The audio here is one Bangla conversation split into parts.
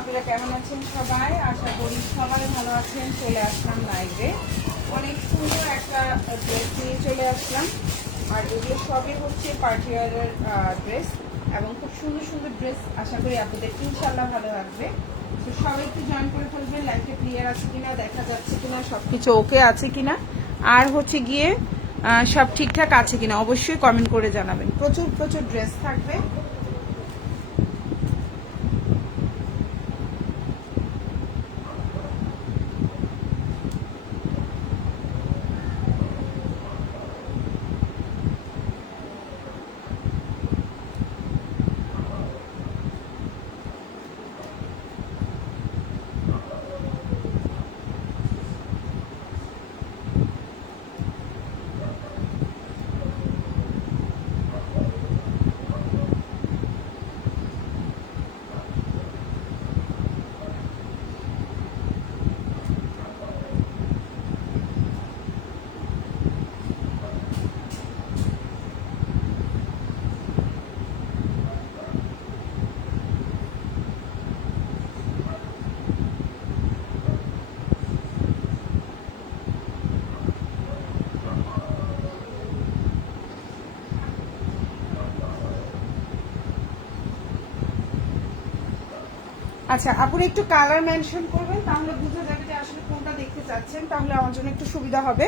আপনারা কেমন আছেন সবাই? আশা করি সবাই ভালো আছেন। চলে আসলাম লাইভে, অনেক সুন্দর একটা ড্রেস নিয়ে চলে আসলাম। আর এগুলো সবই হচ্ছে পার্টি ওয়ারের ড্রেস এবং খুব সুন্দর সুন্দর ড্রেস। আশা করি আপনাদের ইনশাল্লাহ ভালো লাগবে। তো সবাই একটু জয়েন করে ফেলবেন। লাইভে ক্লিয়ার আছে কিনা, দেখা যাচ্ছে কিনা, সব কিছু ওকে আছে কিনা, আর হচ্ছে গিয়ে সব ঠিকঠাক আছে কিনা অবশ্যই কমেন্ট করে জানাবেন। প্রচুর প্রচুর ড্রেস থাকবে। আচ্ছা, আপনি একটু কালার মেনশন করবেন, তাহলে বুঝা যাবে যে আসলে কোনটা দেখতে চাচ্ছেন, তাহলে আমার জন্য একটু সুবিধা হবে।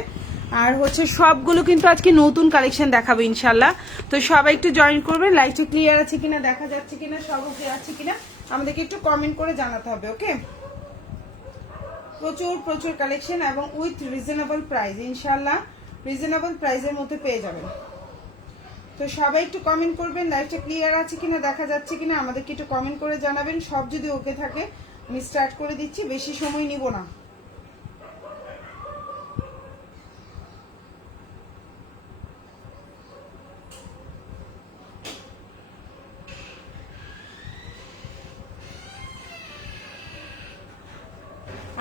আর হচ্ছে সবগুলো কিন্তু আজকে নতুন কালেকশন দেখাবো ইনশাল্লাহ। তো সবাই একটু জয়েন করবেন। লাইভটা ক্লিয়ার আছে কিনা, দেখা যাচ্ছে কিনা, সব ওকে আছে কিনা আমাদেরকে একটু কমেন্ট করে জানাতে হবে। ওকে, প্রচুর প্রচুর কালেকশন এবং উইথ রিজনেবল প্রাইস। ইনশাল্লাহ রিজনেবল প্রাইসের মধ্যে পেয়ে যাবেন। তো সবাই একটু কমেন্ট করবেন, লাইভটা ক্লিয়ার আছে কিনা, দেখা যাচ্ছে কিনা আমাদেরকে একটু কমেন্ট করে জানাবেন। সব যদি ওকে থাকে আমি স্টার্ট করে দিচ্ছি, বেশি সময় নিব না।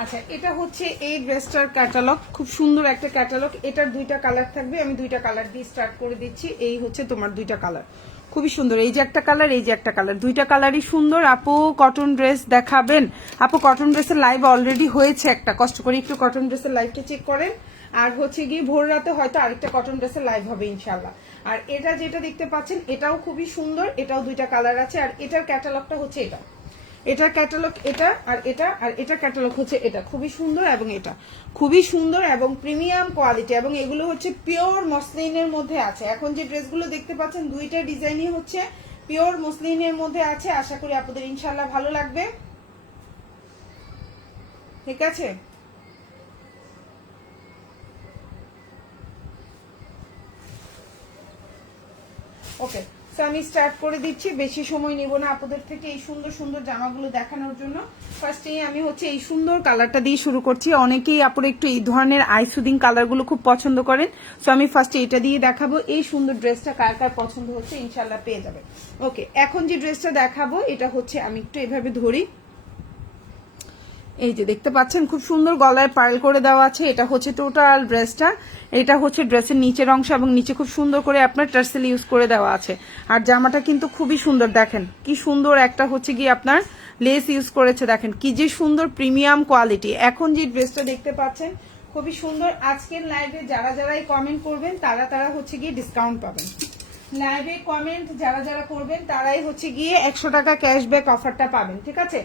আচ্ছা, এটা হচ্ছে এই ড্রেসটার ক্যাটালগ, খুব সুন্দর একটা ক্যাটালগ। এটার দুইটা কালার থাকবে, আমি দুইটা কালার দিয়ে স্টার্ট করে দিচ্ছি। এই হচ্ছে তোমার দুইটা কালার, খুবই সুন্দর। এই যে একটা কালার, এই যে একটা কালার, দুইটা কালারই সুন্দর। আপু কটন ড্রেস দেখাবেন? আপু কটন ড্রেসের লাইভ অলরেডি হয়েছে একটা, কষ্ট করে একটু কটন ড্রেসের লাইভটা চেক করেন। আর হচ্ছে গিয়ে ভোর রাতে হয়তো আরেকটা কটন ড্রেসের লাইভ হবে ইনশাল্লাহ। আর এটা যেটা দেখতে পাচ্ছেন এটাও খুবই সুন্দর, এটাও দুইটা কালার আছে। আর এটার ক্যাটালগটা হচ্ছে এটা, এটার ক্যাটালগ এটা, আর এটা, আর এটার ক্যাটালগ হচ্ছে এটা। খুবই সুন্দর এবং এটা খুবই সুন্দর এবং প্রিমিয়াম কোয়ালিটি, এবং এগুলো হচ্ছে পিওর মসলিনের মধ্যে আছে। এখন যে ড্রেসগুলো দেখতে পাচ্ছেন দুইটা ডিজাইনই হচ্ছে পিওর মসলিনের মধ্যে আছে। আশা করি আপনাদের ইনশাল্লাহ ভালো লাগবে। ঠিক আছে, ওকে। তো আমি স্টার্ট করে দিচ্ছি, বেশি সময় নিব না আপনাদের থেকে এই সুন্দর সুন্দর জামাগুলো দেখানোর জন্য। ফার্স্টেই আমি হচ্ছে এই সুন্দর কালারটা দিয়ে শুরু করছি। অনেকেই আপনারা একটু এই ধরনের আই সুদিং কালারগুলো খুব পছন্দ করেন, সো আমি ফার্স্টে এটা দিয়ে দেখাবো। এই সুন্দর ড্রেসটা কার কার পছন্দ হচ্ছে ইনশাল্লাহ পেয়ে যাবে। ওকে, এখন যে ড্রেসটা দেখাবো এটা হচ্ছে, আমি একটু এভাবে ধরি, এই যে দেখতে পাচ্ছেন খুব সুন্দর গলায় পার্ল করে দেওয়া আছে। এটা হচ্ছে টোটাল ড্রেসটা, এটা হচ্ছে ড্রেসের নিচের অংশ এবং নিচে খুব সুন্দর করে আপনার টার্সেল ইউজ করে দেওয়া আছে। আর জামাটা কিন্তু খুবই সুন্দর, দেখেন কি সুন্দর একটা হচ্ছে গিয়ে আপনার লেস ইউজ করেছে, দেখেন কি যে সুন্দর প্রিমিয়াম কোয়ালিটি। এখন যে ড্রেসটা দেখতে পাচ্ছেন খুবই সুন্দর। আজকের লাইভে যারা যারাই কমেন্ট করবেন তারা তারা হচ্ছে গিয়ে ডিসকাউন্ট পাবেন। লাইভে কমেন্ট যারা যারা করবেন তারাই হচ্ছে গিয়ে 100 টাকা ক্যাশব্যাক অফারটা পাবেন। ঠিক আছে,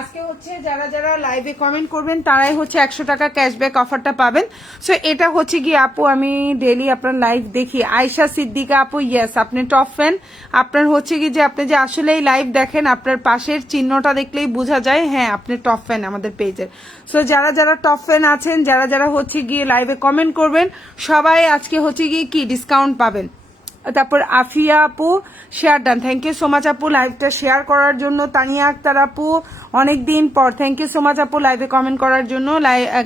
আজকে হচ্ছে যারা যারা লাইভে কমেন্ট করবেন তারাই হচ্ছে 100 টাকা ক্যাশব্যাক অফারটা পাবেন। সো এটা হচ্ছে গিয়ে আপু, আমি ডেইলি আপনার লাইভ দেখি। আয়শা সিদ্দিকা আপু, ইয়েস আপনি টপ ফ্যান। আপনার হচ্ছে কি যে আপনি যে আসলেই লাইভ দেখেন, আপনার পাশের চিহ্নটা দেখলেই বোঝা যায় হ্যাঁ আপনি টপ ফ্যান আমাদের পেজের। সো যারা যারা টপ ফ্যান আছেন, যারা যারা হচ্ছে গিয়ে লাইভে কমেন্ট করবেন, সবাই আজকে হচ্ছে গিয়ে কি ডিসকাউন্ট পাবেন। তারপর আফিয়া আপু share done, thank you so much আপু লাইভটা শেয়ার করার জন্য। তানিয়া আক্তার আপু অনেকদিন পর, থ্যাংক ইউ সো মাচ আপু লাইভে কমেন্ট করার জন্য।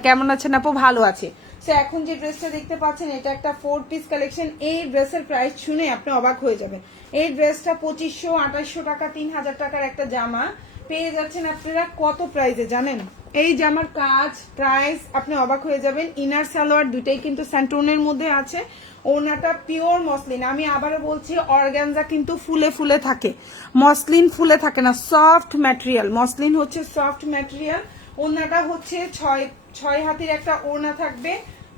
কেমন আছেন আপু? ভালো আছে। সো এখন যে ড্রেসটা দেখতে পাচ্ছেন এটা একটা 4 পিস কালেকশন। এই ড্রেসের প্রাইস শুনে আপনি অবাক হয়ে যাবেন। এই ড্রেসটা 2500 2800 টাকা, 3000 টাকার একটা জামা পেয়ে যাচ্ছেন আপনারা কত প্রাইসে জানেন? এই জামার কাজ প্রাইস আপনি অবাক হয়ে যাবেন। ইনার সালোয়ার দুটাই কিন্তু স্যান্টোনের মধ্যে আছে। ওড়নাটা পিওর মসলিন, আমি আবারও বলছি অর্গানজা কিন্তু ফুলে ফুলে থাকে, মসলিন ফুলে থাকে না, সফট ম্যাটেরিয়াল। মসলিন হচ্ছে সফট ম্যাটেরিয়াল। ওড়নাটা হচ্ছে ছয় হাতের একটা ওড়না থাকবে,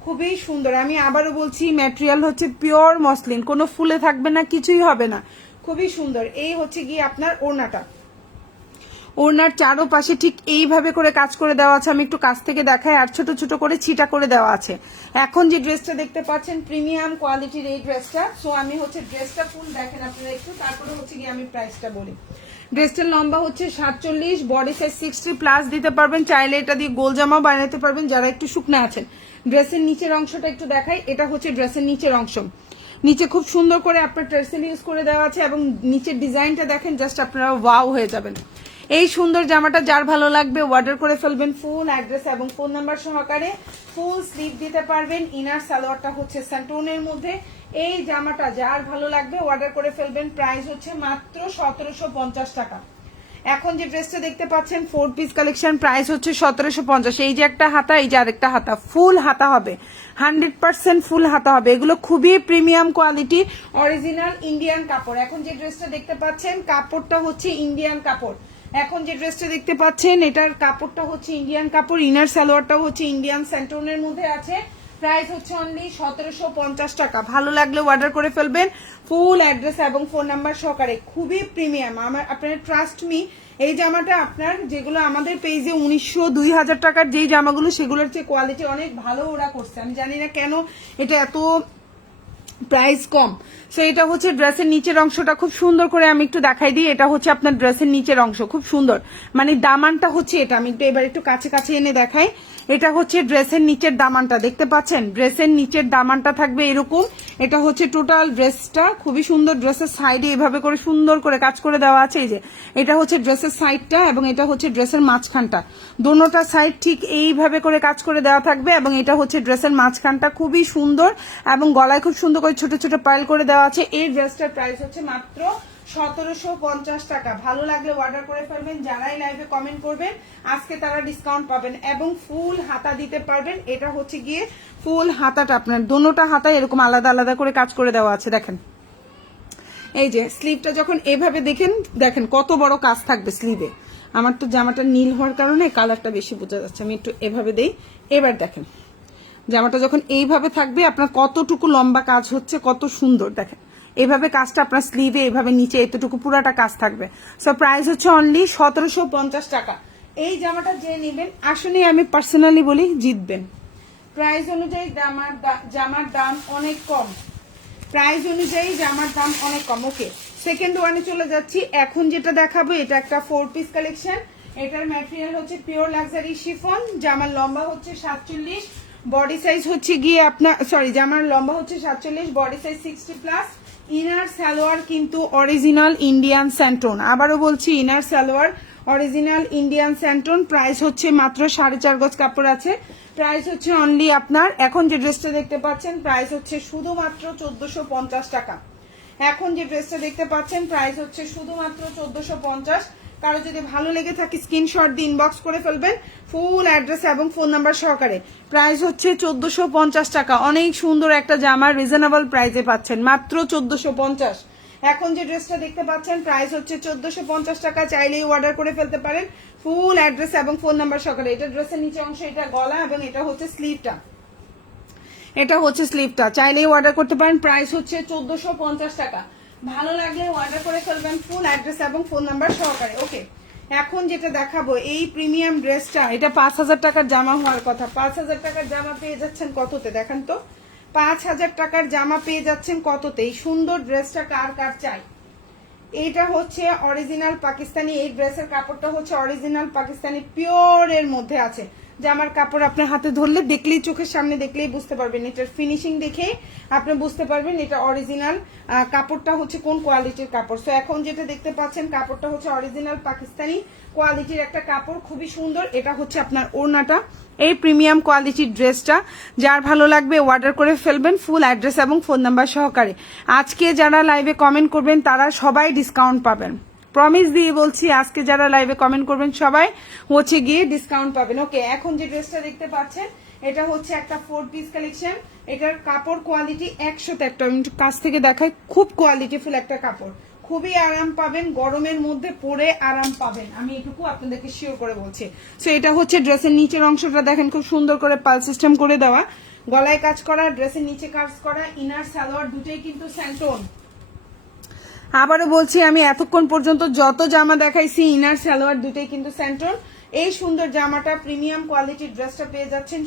খুবই সুন্দর। আমি আবারও বলছি ম্যাটেরিয়াল হচ্ছে পিওর মসলিন, কোনো ফুলে থাকবে না, কিছুই হবে না, খুবই সুন্দর। এই হচ্ছে গিয়ে আপনার ওড়নাটা। ওড়নার চারোপাশে ঠিক এইভাবে করে কাজ করে দেওয়া আছে, আমি একটু কাছ থেকে দেখাই, আর ছোট ছোট করে ছিটা করে দেওয়া আছে। এখন যে ড্রেসটা দেখতে পাচ্ছেন প্রিমিয়াম কোয়ালিটির এই ড্রেসটা। সো আমি হচ্ছে ড্রেসটা ফুল দেখেন আপনারা একটু, তারপরে হচ্ছে গিয়ে আমি প্রাইসটা বলি। ড্রেসটার লম্বা হচ্ছে 47, বডি সাইজ 60+ দিতে পারবেন, চাইলে এটা দিয়ে গোল জামাও বানাতে পারবেন যারা একটু শুকনা আছেন। ড্রেসের নিচের অংশটা একটু দেখাই, এটা হচ্ছে ড্রেসের নিচের অংশ। নিচে খুব সুন্দর করে আপনার টার্সেল ইউজ করে দেওয়া আছে, এবং নিচের ডিজাইনটা দেখেন, জাস্ট আপনারা ওয়াও হয়ে যাবেন। এই সুন্দর জামাটা যার ভালো লাগবে অর্ডার করে ফেলবেন, ফুল অ্যাড্রেস এবং ফোন নাম্বার সহকারে। ফুল স্লিভ দিতে পারবেন, ইনার সালোয়ারটা হচ্ছে স্যান্টোনের মধ্যে। এই জামাটা যার ভালো লাগবে অর্ডার করে ফেলবেন, প্রাইস হচ্ছে মাত্র 1750 টাকা। এখন যে ড্রেসটা দেখতে পাচ্ছেন 4 পিস কালেকশন, প্রাইস হচ্ছে 1750। এই যে একটা হাতা, এই যে আরেকটা হাতা, ফুল হাতা হবে, 100% ফুল হাতা হবে। এগুলো খুবই প্রিমিয়াম কোয়ালিটি, অরিজিনাল ইন্ডিয়ান কাপড়। এখন যে ড্রেসটা দেখতে পাচ্ছেন কাপড়টা হচ্ছে ইন্ডিয়ান কাপড়। এখন যে ড্রেসটা দেখতে পাচ্ছেন এটার কাপড়টা হচ্ছে ইন্ডিয়ান কাপড়, ইনার সালোয়ারটাও হচ্ছে ইন্ডিয়ান স্যান্টোনের মধ্যে আছে। প্রাইস হচ্ছে অনলি 1750 টাকা। ভালো লাগলে অর্ডার করে ফেলবেন, ফুল অ্যাড্রেস এবং ফোন নাম্বার সহকারে। খুবই প্রিমিয়াম, আমার আপনারা ট্রাস্ট মি। এই জামাটা আপনার যেগুলো আমাদের পেজে 1900-2000 টাকার যেই জামাগুলো, সেগুলোর চেয়ে কোয়ালিটি অনেক ভালো ওরা করছে। আমি জানি না কেন এটা এত প্রাইস কম। সো এটা হচ্ছে ড্রেসের নিচের অংশটা, খুব সুন্দর করে আমি একটু দেখাই দিই। এটা হচ্ছে আপনার ড্রেসের নিচের অংশ, খুব সুন্দর, মানে দামানটা হচ্ছে এটা। আমি একটু এবার একটু কাছে কাছে এনে দেখাই। এটা হচ্ছে ড্রেসের নিচের দামানটা, দেখতে পাচ্ছেন ড্রেসের নিচের দামানটা থাকবে এরকম। এটা হচ্ছে টোটাল ড্রেসটা, খুবই সুন্দর। ড্রেসের সাইডে এভাবে করে সুন্দর করে কাজ করে দেওয়া আছে। এই যে এটা হচ্ছে ড্রেসের সাইডটা, এবং এটা হচ্ছে ড্রেসের মাঝখানটা, দোনোটা সাইড ঠিক এইভাবে করে কাজ করে দেওয়া থাকবে। এবং এটা হচ্ছে ড্রেসের মাঝখানটা, খুবই সুন্দর, এবং গলায় খুব সুন্দর করে ছোট ছোট পাইল করে দেওয়া আছে। এই ড্রেসটার প্রাইস হচ্ছে মাত্র 1750 টাকা। ভালো লাগলে অর্ডার করে ফেলবেন, যারাই লাইভে কমেন্ট করবেন আজকে তারা ডিসকাউন্ট পাবেন, এবং ফুল হাতা দিতে পারবেন। এটা হচ্ছে গিয়ে ফুল হাতাটা, আপনার দোনোটা হাতা এরকম আলাদা আলাদা করে কাজ করে দেওয়া আছে। দেখেন এই যে স্লিভটা যখন এভাবে দেখেন কত বড় কাজ থাকবে স্লিভে। আমার তো জামাটা নীল হওয়ার কারণে কালারটা বেশি বোঝা যাচ্ছে, আমি একটু এভাবে দেই। এবার দেখেন জামাটা যখন এইভাবে থাকবে, আপনার কতটুকু লম্বা কাজ হচ্ছে, কত সুন্দর। দেখেন এইভাবে কাজটা আপনার স্লিভে এভাবে নিচে এতটুকু পুরাটা কাজ থাকবে। সো প্রাইস হচ্ছে অনলি 1750 টাকা। এই জামাটা যে নেবেন, আসলে আমি পার্সোনালি বলি জিতবেন। প্রাইস অনুযায়ী জামার দাম অনেক কম, প্রাইস অনুযায়ী জামার দাম অনেক কম। ওকে, সেকেন্ড ওয়ানে চলে যাচ্ছি। এখন যেটা দেখাবো এটা একটা 4 পিস কালেকশন। এটার ম্যাটেরিয়াল হচ্ছে পিওর লাক্সারি শিফন। জামার লম্বা হচ্ছে 47, বডি সাইজ হচ্ছে গিয়ে আপনার জামার লম্বা হচ্ছে 47, বডি সাইজ 60+। ইনার সালোয়ার কিন্তু অরিজিনাল ইন্ডিয়ান স্যান্টোন, আবারও বলছি inner salwar original Indian santoon. Price হচ্ছে মাত্র 4.5 গজ কাপড় আছে। প্রাইস হচ্ছে অনলি আপনার, এখন যে ড্রেসটা দেখতে পাচ্ছেন প্রাইস হচ্ছে শুধুমাত্র 1450 টাকা। এখন যে ড্রেসটা দেখতে পাচ্ছেন প্রাইস হচ্ছে শুধুমাত্র 1450। কারো যদি ভালো লেগে থাকে স্ক্রিনশট দিয়ে ইনবক্স করে ফেলবেন, ফুল অ্যাড্রেস এবং ফোন নাম্বার সহকারে। প্রাইস হচ্ছে 1450 টাকা। অনেক সুন্দর একটা জামা রিজনেবল প্রাইসে পাচ্ছেন, মাত্র 1450। এখন যে ড্রেসটা দেখতে পাচ্ছেন প্রাইস হচ্ছে 1450 টাকা। চাইলেই অর্ডার করে ফেলতে পারেন, ফুল অ্যাড্রেস এবং ফোন নাম্বার সহকারে। এটা ড্রেসের নিচে অংশ, এটা গলা, এবং এটা হচ্ছে স্লিভটা। এটা হচ্ছে স্লিভটা, চাইলেই অর্ডার করতে পারেন। প্রাইস হচ্ছে 1450 টাকা। ভালো লাগলে অর্ডার করে ফেলবেন, ফুল অ্যাড্রেস এবং ফোন নাম্বার সহকারে। ওকে, এখন যেটা দেখাবো এই প্রিমিয়াম ড্রেসটা, এটা 5000 টাকার জামা হওয়ার কথা। 5000 টাকার জামা পেয়ে যাচ্ছেন কততে দেখান তো? 5000 টাকার জামা পেয়ে যাচ্ছেন কততে? এই সুন্দর ড্রেসটা কার কার চাই? এইটা হচ্ছে অরিজিনাল পাকিস্তানি, এই ড্রেসের কাপড়টা হচ্ছে অরিজিনাল পাকিস্তানি পিওর এর মধ্যে আছে। জামার কাপড় আপনার হাতে ধরলে দেখলেই, চোখের সামনে দেখলেই বুঝতে পারবেন, এটার ফিনিশিং দেখেই আপনি বুঝতে পারবেন এটা অরিজিনাল কাপড়টা হচ্ছে কোন কোয়ালিটির কাপড়। সো এখন যেটা দেখতে পাচ্ছেন কাপড়টা হচ্ছে অরিজিনাল পাকিস্তানি কোয়ালিটির একটা কাপড়, খুবই সুন্দর। এটা হচ্ছে আপনার ওড়নাটা। এই প্রিমিয়াম কোয়ালিটির ড্রেসটা যার ভালো লাগবে অর্ডার করে ফেলবেন, ফুল অ্যাড্রেস এবং ফোন নাম্বার সহকারে। আজকে যারা লাইভে কমেন্ট করবেন তারা সবাই ডিসকাউন্ট পাবেন, প্রমিস দিয়ে বলছি আজকে যারা লাইভে কমেন্ট করবেন সবাই হচ্ছে গিয়ে ডিসকাউন্ট পাবেন। ওকে, এখন যে ড্রেসটা দেখতে পাচ্ছেন এটা হচ্ছে একটা 4 পিস কালেকশন। এটার কাপড় কোয়ালিটি 100তে একটা, আমি একটু কাছ থেকে দেখাই, খুব কোয়ালিটিফুল একটা কাপড়, খুবই আরাম পাবেন, গরমের মধ্যে পরে আরাম পাবেন, আমি এটুকু আপনাদেরকে শিওর করে বলছি। সো এটা হচ্ছে ড্রেসের নিচের অংশটা দেখেন খুব সুন্দর করে পাল সিস্টেম করে দেওয়া, গলায় কাজ করা, ড্রেসের নিচে কাজ করা, ইনার সালোয়ার দুটোই কিন্তু স্যান্টোন। আবারও বলছি আমি এতক্ষণ পর্যন্ত যত জামা দেখাইছি ইনার সালোয়ার দুটোই কিন্তু স্যান্টোন। এই সুন্দর জামাটা প্রিমিয়াম কোয়ালিটির ড্রেসটা পেয়ে যাচ্ছেন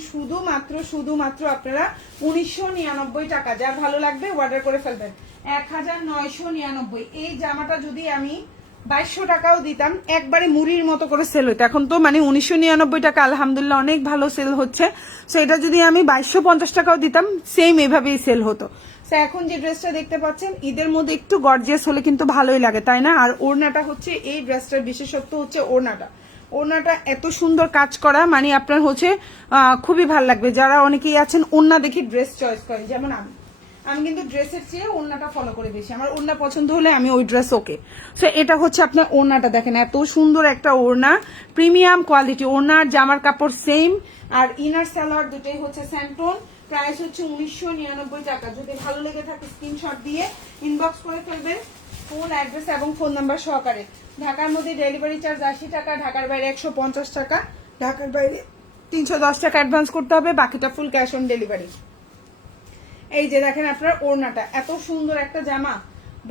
শুধুমাত্র আপনারা 1999 টাকা। যার ভালো লাগবে অর্ডার করে ফেলবেন। 1999 এই জামাটা যদি আমি 2200 টাকাও দিতাম একবারে মুড়ির মতো করে সেল হইতো। এখন তো মানে 1999 টাকা আলহামদুলিল্লাহ অনেক ভালো সেল হচ্ছে। সো এটা যদি আমি 2250 টাকাও দিতাম সেম এভাবেই সেল হতো। সো এখন যে ড্রেসটা দেখতে পাচ্ছেন ঈদের মধ্যে একটু গর্জিয়াস হলে কিন্তু ভালোই লাগে, তাই না? আর ওড়নাটা হচ্ছে এই ড্রেসটার বিশেষত্ব হচ্ছে ওড়নাটা এত সুন্দর কাজ করা, মানে আপনার হচ্ছে খুবই ভালো লাগবে। যারা অনেকেই আছেন ওড়না দেখি ড্রেস চয়েস করেন, যেমন আমি কিন্তু ড্রেসের চেয়ে ওড়নাটা ফলো করে বেশি, আমার ওড়না পছন্দ হলে আমি ওই ড্রেস ওকে। সো এটা হচ্ছে আপনার ওড়নাটা দেখেন, এত সুন্দর একটা ওড়না, প্রিমিয়াম কোয়ালিটি ওড়নার, জামার কাপড় সেম, আর ইনার সালোয়ার দুটোই হচ্ছে স্যান্টোন। প্রাইস হচ্ছে 1999 টাকা। যদি ভালো লেগে থাকে স্ক্রিনশট দিয়ে ইনবক্স করে ফেলবেন ফুল অ্যাড্রেস এবং ফোন নাম্বার সহকারে। ঢাকার মধ্যে ডেলিভারি চার্জ 80 টাকা, ঢাকার বাইরে 150 টাকা, ঢাকার বাইরে 310 টাকা অ্যাডভান্স করতে হবে, বাকিটা ফুল ক্যাশ অন ডেলিভারি। এই যে দেখেন আপনার ওড়নাটা, এত সুন্দর একটা জামা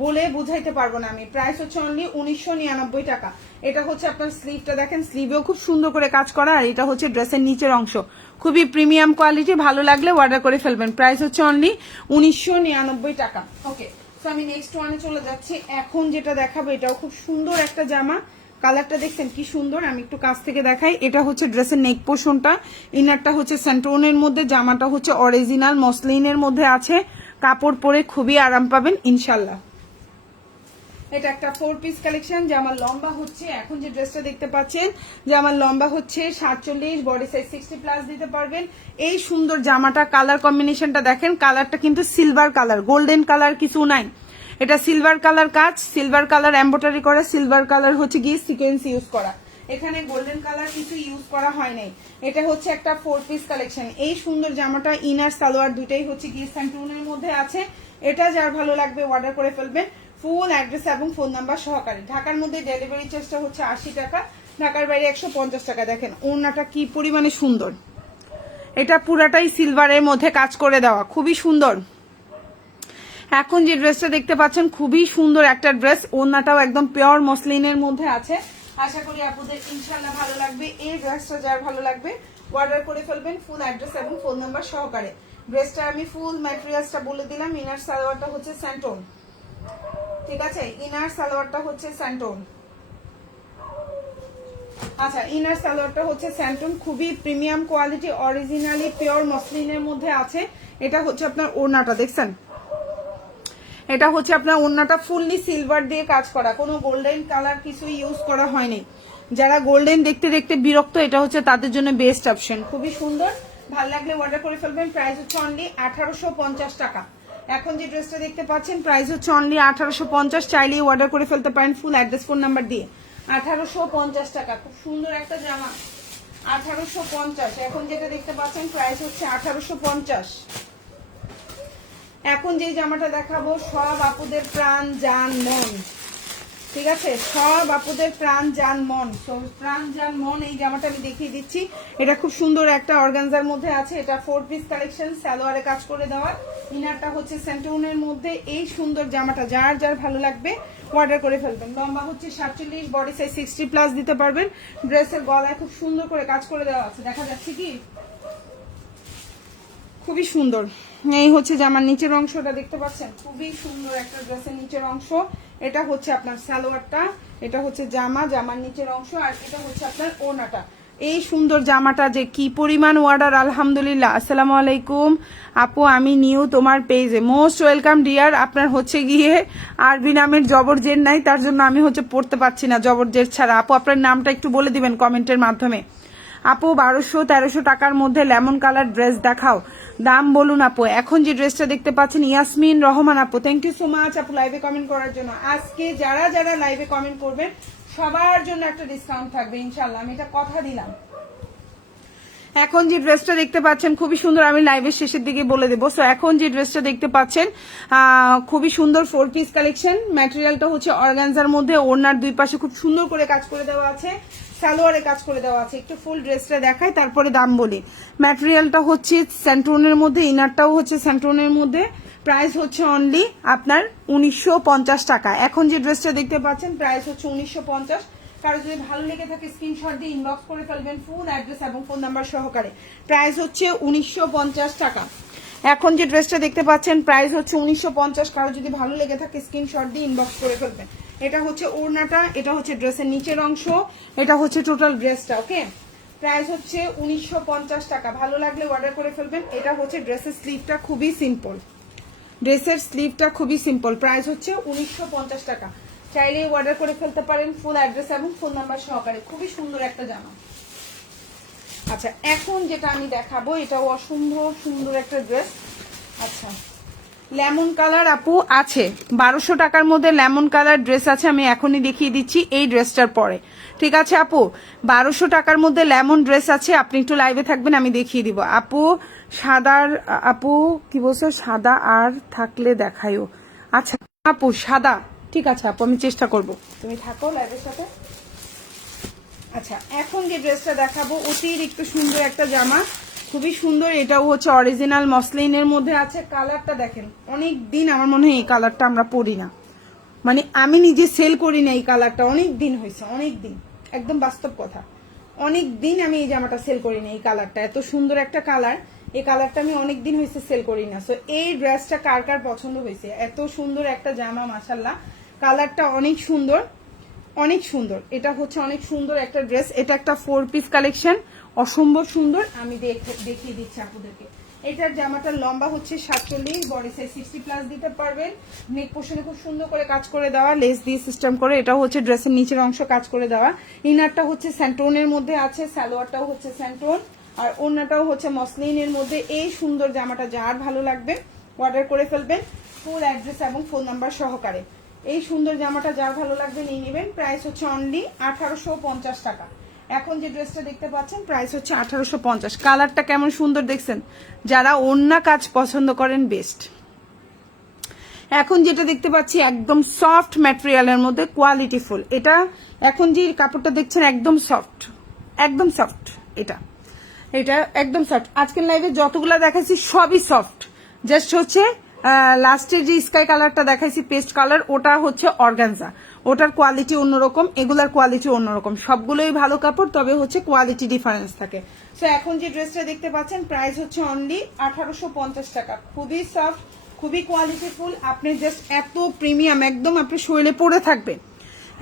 বলে বুঝাইতে পারবো না আমি। প্রাইস হচ্ছে অনলি 1999 টাকা। এটা হচ্ছে আপনার স্লিভটা দেখেন, স্লিভেও খুব সুন্দর করে কাজ করা, আর এটা হচ্ছে ড্রেসের নিচের অংশ, খুবই প্রিমিয়াম কোয়ালিটি, ভালো লাগলে অর্ডার করে ফেলবেন। প্রাইস হচ্ছে অনলি 1999 টাকা। ওকে, তো আমি নেক্সট ওয়ানে চলে যাচ্ছি। এখন যেটা দেখাবো এটাও খুব সুন্দর একটা জামা, কালারটা দেখছেন কি সুন্দর, আমি একটু কাছ থেকে দেখাই। এটা হচ্ছে ড্রেসের নেক পোর্শনটা, ইনারটা হচ্ছে স্যান্টোনের মধ্যে, জামাটা হচ্ছে অরিজিনাল মসলিনের মধ্যে আছে, কাপড় পরে খুবই আরাম পাবেন ইনশাল্লাহ। এটা একটা 4 পিস কালেকশন। জামার লম্বা হচ্ছে, এখন যে ড্রেসটা দেখতে পাচ্ছেন জামার লম্বা হচ্ছে 47, বডি সাইজ 60 প্লাস দিতে পারবেন। এই সুন্দর জামাটা কালার কম্বিনেশনটা দেখেন, কালারটা কিন্তু সিলভার কালার, গোল্ডেন কালার কিছু নাই, এটা সিলভার কালার কাজ, সিলভার কালার এমব্রয়ডারি করা, সিলভার কালার হচ্ছে গিয়ে সিকোয়েন্স ইউজ করা, এখানে গোল্ডেন কালার কিছু ইউজ করা হয় নাই। এটা হচ্ছে একটা 4 পিস কালেকশন। এই সুন্দর জামাটা ইনার সালোয়ার দুটাই হচ্ছে গিয়ে স্যান্টোনের মধ্যে আছে। এটা যার ভালো লাগবে অর্ডার করে ফেলবেন ফুল অ্যাড্রেস এবং ফোন নাম্বার সহকারে। ঢাকার মধ্যে ডেলিভারি চার্জটা হচ্ছে 80 টাকা, ঢাকার বাইরে 150 টাকা। দেখেন ওড়নাটা কি পরিমাণে সুন্দর, এটা পুরাটাই সিলভারের মধ্যে কাজ করে দেওয়া, খুবই সুন্দর। এখন যে ড্রেসটা দেখতে পাচ্ছেন খুবই সুন্দর একটা ড্রেস, ওড়নাটাও একদম পিওর মসলিনের মধ্যে আছে। আশা করি আপনাদের ইনশাল্লাহ ভালো লাগবে। এই ড্রেসটা যার ভালো লাগবে অর্ডার করে ফেলবেন ফুল অ্যাড্রেস এবং ফোন নাম্বার সহকারে। ড্রেসটা আমি ফুল ম্যাটেরিয়ালসটা বলে দিলাম। ইনার সালোয়ারটা হচ্ছে স্যান্টোন, ঠিক আছে, ইনার সালোয়ারটা হচ্ছে স্যান্টোন। আচ্ছা, ইনার সালোয়ারটা হচ্ছে স্যান্টোন, খুবই প্রিমিয়াম কোয়ালিটি, অরিজিনালি পিওর মসলিনের মধ্যে আছে। এটা হচ্ছে আপনার ওড়নাটা দেখছেন, এটা হচ্ছে আপনার ওড়নাটা ফুললি সিলভার দিয়ে কাজ করা, কোনো গোল্ডেন কালার কিছু ইউজ করা হয়নি। যারা গোল্ডেন দেখতে দেখতে বিরক্ত, এটা হচ্ছে তাদের জন্য বেস্ট অপশন, খুবই সুন্দর, ভালো লাগলে অর্ডার করে ফেলবেন। প্রাইস হচ্ছে অনলি 1850 টাকা। এখন যে ড্রেসটা দেখতে পাচ্ছেন প্রাইস হচ্ছে অনলি 1850, চাইলেই অর্ডার করে ফেলতে পারেন ফুল অ্যাড্রেস ফোন নাম্বার দিয়ে। 1850 টাকা, খুব সুন্দর একটা জামা, 1850। এখন যেটা দেখতে পাচ্ছেন প্রাইস হচ্ছে 1850। এখন যে জামাটা দেখাবো সব আপুদের প্রাণ জান মন, ঠিক আছে, সব আপুদের প্রাণ জান মন, প্রাণ জান মন এই জামাটা আমি দেখিয়ে দিচ্ছি। এটা খুব সুন্দর একটা অর্গানজার মধ্যে আছে, এটা 4 পিস কালেকশন, সালোয়ারে কাজ করে দেওয়া, ইনারটা হচ্ছে স্যান্টোনের মধ্যে। এই সুন্দর জামাটা যার যার ভালো লাগবে অর্ডার করে ফেলবেন। লম্বা হচ্ছে 47, বডি সাইজ 60 প্লাস দিতে পারবেন। ড্রেসের গলায় খুব সুন্দর করে কাজ করে দেওয়া আছে, দেখা যাচ্ছে কি, খুবই সুন্দর। এই হচ্ছে জামার নিচের অংশটা দেখতে পাচ্ছেন, খুবই সুন্দর একটা ড্রেসের নিচের অংশ। এটা হচ্ছে আপনার সালোয়ারটা, এটা হচ্ছে জামা, জামার নিচের অংশ, আর এটা হচ্ছে আপনার ওড়নাটা। এই সুন্দর জামাটা যে কি পরিমাণ অর্ডার, আলহামদুলিল্লাহ। আসসালামু আলাইকুম আপু, আমি নিউ তোমার পেজে, মোস্ট ওয়েলকাম ডিয়ার। আপনার হচ্ছে গিয়ে আরবি নামের জবরজের নাই, তার জন্য আমি হচ্ছে পড়তে পারছি না জবরজের ছাড়া। আপু আপনার নামটা একটু বলে দিবেন কমেন্টের মাধ্যমে। আপু 1200-1300 টাকার মধ্যে লেমন কালার ড্রেস দেখাও। দাম বলুন আপু। এখন যে ড্রেসটা দেখতে পাচ্ছেন ইয়াসমিন রহমান আপু, থ্যাংক ইউ সো মাচ আপু লাইভে কমেন্ট করার জন্য। আজকে যারা যারা লাইভে কমেন্ট করবেন সবার জন্য একটা ডিসকাউন্ট থাকবে ইনশাল্লাহ, আমি এটা কথা দিলাম। এখন যে ড্রেসটা দেখতে পাচ্ছেন খুবই সুন্দর, আমি লাইভের শেষের দিকে বলে দেবো। সো এখন যে ড্রেসটা দেখতে পাচ্ছেন খুবই সুন্দর 4 পিস কালেকশন। ম্যাটেরিয়ালটা হচ্ছে অর্গানজার মধ্যে, ওড়নার দুই পাশে খুব সুন্দর করে কাজ করে দেওয়া আছে, সালোয়ারে কাজ করে দেওয়া আছে। একটু ফুল ড্রেসটা দেখাই তারপরে দাম বলি। ম্যাটেরিয়ালটা হচ্ছে স্যান্টোনের মধ্যে, ইনারটাও হচ্ছে স্যান্টোনের মধ্যে। প্রাইস হচ্ছে অনলি আপনার 1950 টাকা। এখন যে ড্রেসটা দেখতে পাচ্ছেন প্রাইস হচ্ছে 1950। কারো যদি ভালো লেগে থাকে স্ক্রিনশট দিয়ে ইনবক্স করে ফেলবেন ফুল অ্যাড্রেস এবং ফোন নাম্বার সহকারে। প্রাইস হচ্ছে 1950 টাকা। এখন যে ড্রেসটা দেখতে পাচ্ছেন প্রাইস হচ্ছে 1950। কারো যদি ভালো লেগে থাকে স্ক্রিনশট দিয়ে ইনবক্স করে ফেলবেন। এটা হচ্ছে ওড়নাটা, এটা হচ্ছে ড্রেসের নিচের অংশ, এটা হচ্ছে টোটাল ড্রেসটা। ওকে, প্রাইস হচ্ছে 1950 টাকা। ভালো লাগলে অর্ডার করে ফেলবেন। এটা হচ্ছে ড্রেসের স্লিভটা, খুবই সিম্পল, ড্রেসের স্লিভটা খুবই সিম্পল। প্রাইস হচ্ছে 1950 টাকা। চাইলে অর্ডার করে ফেলতে পারেন ফুল অ্যাড্রেস এবং ফোন নাম্বার সহকারে। খুবই সুন্দর একটা জামা। আচ্ছা, এখন যেটা আমি দেখাবো এটাও অসম্ভব সুন্দর একটা ড্রেস। আচ্ছা, লেমন কালার আপু আছে 1200 টাকার মধ্যে লেমন কালার ড্রেস আছে, আমি এখনই দেখিয়ে দিচ্ছি এই ড্রেসটার পরে। ঠিক আছে আপু, 1200 টাকার মধ্যে লেমন ড্রেস আছে, আপনি একটু লাইভে থাকবেন আমি দেখিয়ে দিব। আপু সাদার, আপু কি বলছো সাদা আর থাকলে দেখাইও। আচ্ছা আপু সাদা, ঠিক আছে আপু আমি চেষ্টা করব, তুমি থাকো লাইভের সাথে। আচ্ছা, এখন যে ড্রেসটা দেখাবো অতিরিক্ত সুন্দর একটা জামা, খুবই সুন্দর। এটাও হচ্ছে অরিজিনাল মসলিনের মধ্যে আছে। কালারটা দেখেন, অনেক দিন আমার মনে হয় এই কালারটা আমরা পরি না, মানে আমি নিজে সেল করি না এই কালারটা, অনেক দিন হয়েছে, অনেক দিন, একদম বাস্তব কথা, অনেক দিন আমি এই জামাটা সেল করি না। এই কালারটা এত সুন্দর একটা কালার, এই কালারটা আমি অনেক দিন হয়েছে সেল করি না। সো এই ড্রেসটা কার কার পছন্দ হয়েছে? এত সুন্দর একটা জামা, মাশাল্লাহ, কালারটা অনেক সুন্দর, অনেক সুন্দর। এটা হচ্ছে অনেক সুন্দর একটা ড্রেস। এটা একটা 4 পিস কালেকশন, অসম্ভব সুন্দর। আমি দেখিয়ে দিচ্ছি আপনাদেরকে। এটার জামাটার লম্বা হচ্ছে 47, বডি সাইজ 60 প্লাস দিতে পারবেন। নেক পোর্শনে খুব সুন্দর করে কাজ করে দেওয়া, লেস দিয়ে সিস্টেম করে। এটাও হচ্ছে ড্রেসের নিচের অংশ কাজ করে দেওয়া। ইনারটা হচ্ছে স্যান্টোনের মধ্যে আছে, সালোয়ারটাও হচ্ছে স্যান্টোন, আর ওড়নাটাও হচ্ছে মসলিনের মধ্যে। এই সুন্দর জামাটা যার ভালো লাগবে অর্ডার করে ফেলবেন ফুল অ্যাড্রেস এবং ফোন নাম্বার সহকারে। এই সুন্দর জামাটা যার ভালো লাগবে নিয়ে নেবেন। প্রাইস হচ্ছে অনলি 1850 টাকা। এখন যে ড্রেসটা দেখতে পাচ্ছেন প্রাইস হচ্ছে 1850। কালারটা কেমন সুন্দর দেখছেন? যারা ওড়না কাজ পছন্দ করেন বেস্ট। এখন যেটা দেখতে পাচ্ছি একদম সফট ম্যাটেরিয়ালের মধ্যে কোয়ালিটি ফুল। এটা এখন যে কাপড়টা দেখছেন একদম সফট, একদম সফট। এটা এটা একদম সফট। আজকের লাইভে যতগুলা দেখাচ্ছি সবই সফট, জাস্ট হচ্ছে লাস্টের যে স্কাই কালারটা দেখাইছি পেস্ট কালার, ওটা হচ্ছে অর্গানজা, ওটার কোয়ালিটি অন্যরকম, এগুলার কোয়ালিটি অন্যরকম। সবগুলোই ভালো কাপড়, তবে হচ্ছে কোয়ালিটি ডিফারেন্স থাকে। সো এখন যে ড্রেসটা দেখতে পাচ্ছেন প্রাইস হচ্ছে অনলি 1850 টাকা। খুবই সফট, খুবই কোয়ালিটিফুল। আপনি জাস্ট এত প্রিমিয়াম, একদম আপনি শরীরে পরে থাকবে।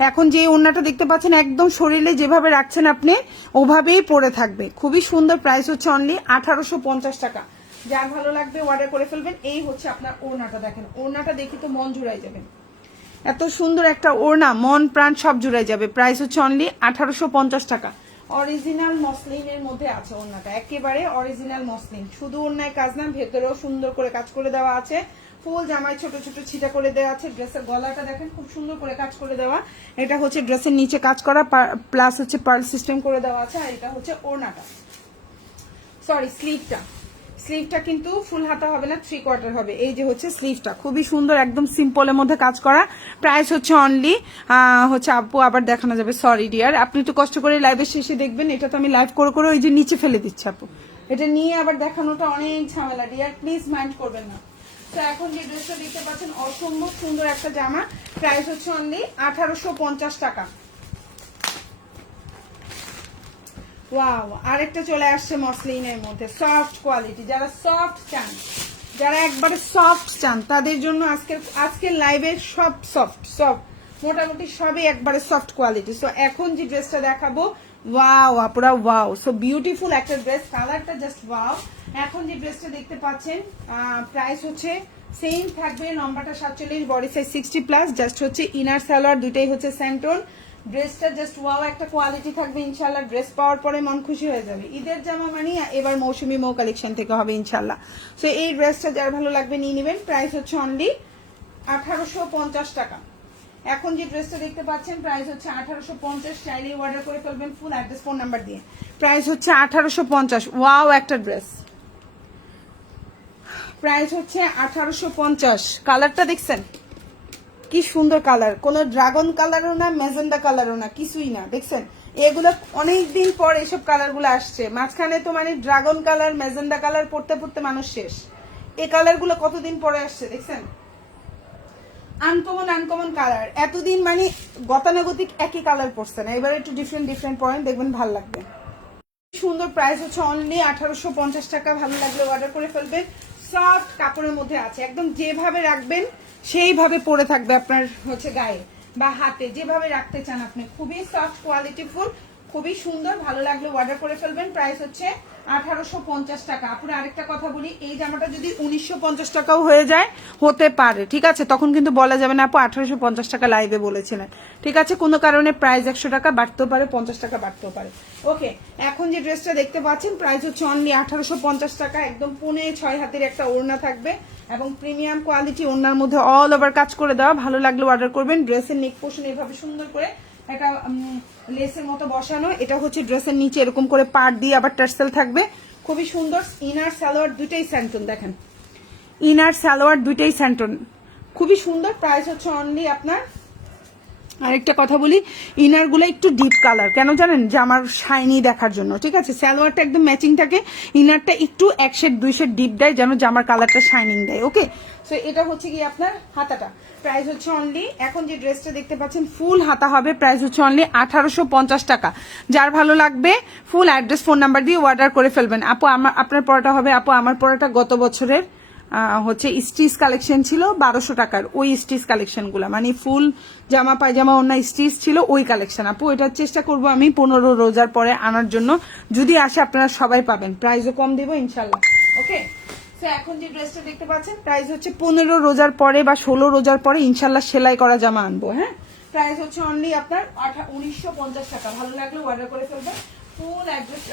এখন যে ওড়নাটা দেখতে পাচ্ছেন একদম শরীরে যেভাবে রাখছেন আপনি ওভাবেই পরে থাকবে, খুবই সুন্দর। প্রাইস হচ্ছে অনলি 1850 টাকা। যার ভালো লাগবে অর্ডার করে ফেলবেন। এই হচ্ছে আপনার ওড়নাটা, দেখেন ওড়নাটা দেখি তো মন জুড়াই যাবে, এত সুন্দর একটা ওড়না, মন প্রাণ সব জুড়াই যাবে। প্রাইস হচ্ছে অনলি 1850 টাকা। অরিজিনাল মসলিনের মধ্যে আছে ওড়নাটা, একেবারে অরিজিনাল মসলিন। শুধু ওড়নায় কাজ না, ভেতরেও সুন্দর করে কাজ করে দেওয়া আছে। ফুল জামায় ছোট ছোট ছিটা করে দেওয়া আছে। ড্রেসের গলাটা দেখেন খুব সুন্দর করে কাজ করে দেওয়া। এটা হচ্ছে ড্রেসের নিচে কাজ করা, প্লাস হচ্ছে পার্ল সিস্টেম করে দেওয়া আছে। আর এটা হচ্ছে ওড়নাটা, সরি স্লিভটা। স্লিভটা কিন্তু ফুল হাতা হবে না, 3/4 হবে। এই যে হচ্ছে স্লিভটা, খুবই সুন্দর, একদম সিম্পলের মধ্যে কাজ করা। প্রাইস হচ্ছে অনলি হচ্ছে আপু আবার দেখানো যাবে, সরি ডিয়ার, আপনি একটু কষ্ট করে লাইভের শেষে দেখবেন। এটা তো আমি লাইভ করে করে ওই যে নিচে ফেলে দিচ্ছি আপু, এটা নিয়ে আবার দেখানোটা অনেক ঝামেলা ডিয়ার, প্লিজ মাইন্ড করবেন না। তো এখন যে ড্রেসটা দেখতে পাচ্ছেন অসম্ভব সুন্দর একটা জামা। প্রাইস হচ্ছে অনলি 1850 টাকা। ওয়াও, আরেকটা চলে আসছে মসলিনের মধ্যে, সফট কোয়ালিটি। যারা সফট চান, যারা একবারে সফট চান তাদের জন্য আজকের লাইভের সব সফট, মোটামুটি সবই একবারে সফট কোয়ালিটি। সো এখন যে ড্রেসটা দেখাবো, ওয়াও আপুরা ওয়াও, সো বিউটিফুল একটা ড্রেস, কালারটা জাস্ট ওয়াও। এখন যে ড্রেসটা দেখতে পাচ্ছেন প্রাইস হচ্ছে সেম থাকবে, লম্বাটা 47, বডি সাইজ 60 প্লাস। জাস্ট হচ্ছে ইনার সালোয়ার দুইটাই হচ্ছে স্যান্টোন, ড্রেসটা জাস্ট ওয়াও একটা কোয়ালিটি থাকবে ইনশাল্লাহ। ড্রেস পাওয়ার পরে মন খুশি হয়ে যাবে। ঈদের জামা মানে এবার মৌসুমি মৌ কালেকশন থেকে হবে ইনশাল্লাহ। সো এই ড্রেসটা যার ভালো লাগবে নিয়ে নেবেন। প্রাইস হচ্ছে অনলি 1850 টাকা। এখন যে ড্রেসটা দেখতে পাচ্ছেন প্রাইস হচ্ছে 1850। চাইলে অর্ডার করে ফেলবেন ফুল অ্যাড্রেস ফোন নাম্বার দিয়ে। প্রাইস হচ্ছে 1850। ওয়াও একটা ড্রেস, প্রাইস হচ্ছে 1850। কালারটা দেখছেন কি সুন্দর কালার, কোনো ড্রাগন কালারও না, ম্যাজেন্ডা কালারও না, কিছুই না। দেখছেন এগুলো অনেকদিন পর এসব কালারগুলো আসছে। মাঝখানে তো মানে ড্রাগন কালার ম্যাজেন্ডা কালার পড়তে পড়তে মানুষ শেষ। এই কালারগুলো কতদিন পরে আসছে দেখছেন, আনকমন আনকমন কালার। এতদিন মানে গতানুগতিক একই কালার পড়ছে না, এবার একটু ডিফারেন্ট ডিফারেন্ট পয়েন্ট দেখবেন, ভালো লাগবে। সুন্দর, প্রাইস হচ্ছে অনলি 1850 টাকা। ভালো লাগলে অর্ডার করে ফেলবেন। সফট কাপড়ের মধ্যে আছে, একদম যেভাবে রাখবেন সেইভাবে পরে থাকবে আপনার হচ্ছে গায়ে বা হাতে, যেভাবে রাখতে চান আপনি। খুবই সফট কোয়ালিটি ফুল, খুবই সুন্দর। ভালো লাগলে অর্ডার করে ফেলবেন। প্রাইস হচ্ছে 1850 টাকা। আপুরা আরেকটা কথা বলি, এই জামাটা যদি 1950 টাকাও হয়ে যায়, হতে পারে, ঠিক আছে, তখন কিন্তু বলা যাবে না আপু 1850 টাকা লাইভে বলেছিলেন, ঠিক আছে। কোনো কারণে প্রাইস 100 টাকা বাড়তেও পারে, 50 টাকা বাড়তেও পারে। ওকে, এখন যে ড্রেসটা দেখতে পাচ্ছেন প্রাইস হচ্ছে অনলি 1850 টাকা। একদম 5.5 হাতের একটা ওড়না থাকবে এবং প্রিমিয়াম কোয়ালিটি ওড়নার মধ্যে অল ওভার কাজ করে দেওয়া। ভালো লাগলে অর্ডার করবেন। ড্রেসের নেক পোর্শন এভাবে সুন্দর করে একটা লেসের মতো বসানো। এটা হচ্ছে ড্রেসের নিচে এরকম করে পাড় দিয়ে আবার টার্সেল থাকবে, খুবই সুন্দর। ইনার সালোয়ার দুইটাই স্যান্টন, দেখেন ইনার সালোয়ার দুইটাই স্যান্টন, খুবই সুন্দর। প্রাইস হচ্ছে অনলি আপনার, আরেকটা কথা বলি, ইনার গুলো একটু ডিপ কালার, কেন জানেন, যে আমার শাইনি দেখার জন্য, ঠিক আছে। সালোয়ারটা একদম ম্যাচিং থাকে, ইনারটা একটু 1 শেড 2 শেড ডিপ দেয়, যেন জামার কালারটা শাইনিং দেয়। ওকে, সো এটা হচ্ছে কি আপনার হাতাটা। প্রাইস হচ্ছে অনলি, এখন যে ড্রেসটা দেখতে পাচ্ছেন ফুল হাতা হবে, প্রাইস হচ্ছে অনলি 1850 টাকা। যার ভালো লাগবে ফুল অ্যাড্রেস ফোন নাম্বার দিয়ে অর্ডার করে ফেলবেন। আপু আপনার পড়াটা হবে, আপু আমার পড়াটা গত বছরের হচ্ছে স্টিচ কালেকশন ছিল 1200 টাকার, ওই স্টিচ কালেকশন গুলা মানে ফুল জামা পায়জামা অন্য স্টিচ ছিল ওই কালেকশন। আপু এটার চেষ্টা করব আমি 15 রোজার পরে আনার জন্য, যদি আসে আপনারা সবাই পাবেন, প্রাইসও কম দিব ইনশাল্লাহ। ওকে, তো এখন যে ড্রেসটা দেখতে পাচ্ছেন প্রাইস হচ্ছে 15 রোজার পরে বা 16 রোজার পরে ইনশাল্লাহ সেলাই করা জামা আনবো। হ্যাঁ, প্রাইস হচ্ছে অনলি আপনার 1950 টাকা। ভালো লাগলে অর্ডার করে ফেলবেন। ফুল অ্যাড্রেস,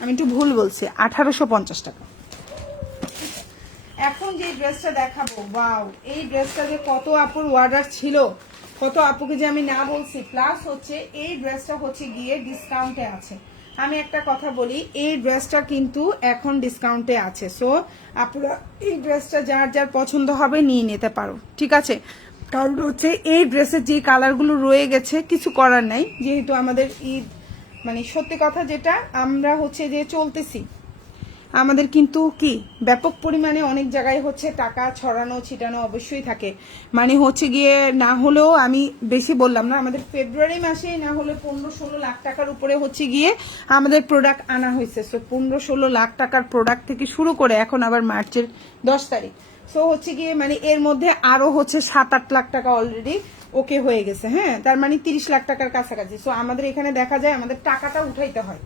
আমি একটু ভুল বলছি, 1850 টাকা। এখন যে ড্রেসটা দেখাবো, ওয়াও, এই ড্রেসটা যে কত আপুর অর্ডার ছিল, কত আপুকে যে আমি না বলছি। প্লাস হচ্ছে এই ড্রেসটা হচ্ছে গিয়ে ডিসকাউন্টে আছে। আমি একটা কথা বলি, এই ড্রেসটা কিন্তু এখন ডিসকাউন্টে আছে। সো আপুরা এই ড্রেসটা যার যার পছন্দ হবে নিয়ে নিতে পারো, ঠিক আছে। কারণ হচ্ছে এই ড্রেসের যে কালারগুলো রয়ে গেছে কিছু করার নাই, যেহেতু আমাদের ঈদ মানে সত্যি কথা যেটা আমরা হচ্ছে যে চলতেছি, আমাদের কিন্তু কি ব্যাপক পরিমাণে অনেক জায়গায় হচ্ছে টাকা ছড়ানো ছিটানো অবশ্যই থাকে। মানে হচ্ছে গিয়ে না হলেও, আমি বেশি বললাম না, আমাদের ফেব্রুয়ারি মাসে না হলে 15-16 লাখ টাকার উপরে হচ্ছে গিয়ে আমাদের প্রোডাক্ট আনা হয়েছে। সো 15-16 লাখ টাকার প্রোডাক্ট থেকে শুরু করে এখন আবার মার্চের 10 তারিখ, সো হচ্ছে গিয়ে মানে এর মধ্যে আরো হচ্ছে 7-8 লাখ টাকা অলরেডি ওকে হয়ে গেছে। হ্যাঁ, তার মানে 30 লাখ টাকার কাছাকাছি। সো আমাদের এখানে দেখা যায় আমাদের টাকাটা উঠাইতে হয়,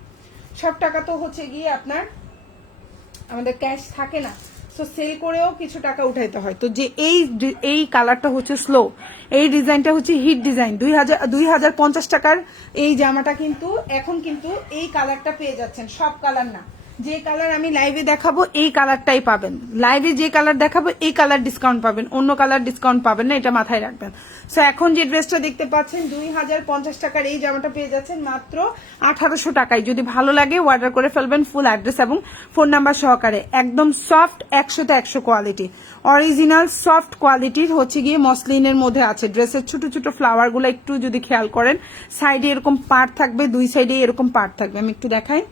সব টাকা তো হচ্ছে গিয়ে আপনার আমাদের ক্যাশ থাকে না। সো সেল করেও কিছু টাকা উঠাইতে হয়। তো যে এই কালারটা হচ্ছে স্লো, এই ডিজাইনটা হচ্ছে হিট ডিজাইন, 2050 টাকার এই জামাটা কিন্তু এখন কিন্তু এই কালারটা পেয়ে যাচ্ছেন, সব কালার না। যে কালার আমি লাইভে দেখাবো এই কালারটাই পাবেন, লাইভে যে কালার দেখাবো এই কালার ডিসকাউন্ট পাবেন, অন্য কালার ডিসকাউন্ট পাবেন না, এটা মাথায় রাখবেন। সো এখন যে ড্রেসটা দেখতে পাচ্ছেন 2050 টাকার এই জামাটা পেয়ে যাচ্ছেন মাত্র 1800 টাকায়। যদি ভালো লাগে অর্ডার করে ফেলবেন ফুল অ্যাড্রেস এবং ফোন নাম্বার সহকারে। একদম সফট 100তে 100 কোয়ালিটি, অরিজিনাল সফট কোয়ালিটির হচ্ছে গিয়ে মসলিনের মধ্যে আছে। ড্রেসের ছোট ছোট ফ্লাওয়ার গুলো একটু যদি খেয়াল করেন, সাইডে এরকম পার্ট থাকবে, দুই সাইডে এরকম পার্ট থাকবে, আমি একটু দেখাই।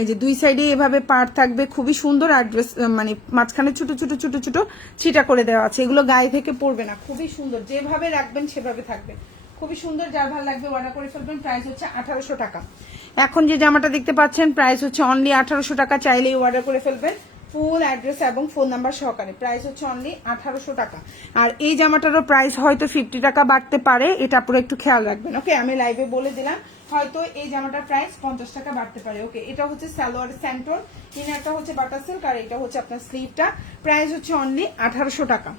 এই যে দুই সাইডে এভাবে পাড় থাকবে, খুবই সুন্দর। আর ড্রেস মানে মাঝখানে ছোট ছোট ছোট ছোট ছিটা করে দেওয়া আছে, এগুলো গায়ে থেকে পড়বে না, খুবই সুন্দর, যেভাবে রাখবেন সেভাবে থাকবে, খুবই সুন্দর। যার ভালো লাগবে অর্ডার করে ফেলবেন। প্রাইস হচ্ছে 1800 টাকা। এখন যে জামাটা দেখতে পাচ্ছেন প্রাইস হচ্ছে অনলি 1800 টাকা, চাইলেই অর্ডার করে ফেলবেন ফুল অ্যাড্রেস এবং ফোন নাম্বার সহকারে। প্রাইস হচ্ছে অনলি 1800 টাকা। আর এই জামাটারও প্রাইস হয়তো 50 টাকা বাড়তে পারে, এটা পুরো একটু খেয়াল রাখবেন। ওকে, আমি লাইভে বলে দিলাম, হয়তো এই জামাটার প্রাইস 50 টাকা বাড়তে পারে। ওকে, এটা হচ্ছে সালোয়ার স্যান্টর, ইনারটা হচ্ছে বাটার সিল্ক, আর এটা হচ্ছে আপনার স্লিভটা। প্রাইস হচ্ছে অনলি 1800 টাকা।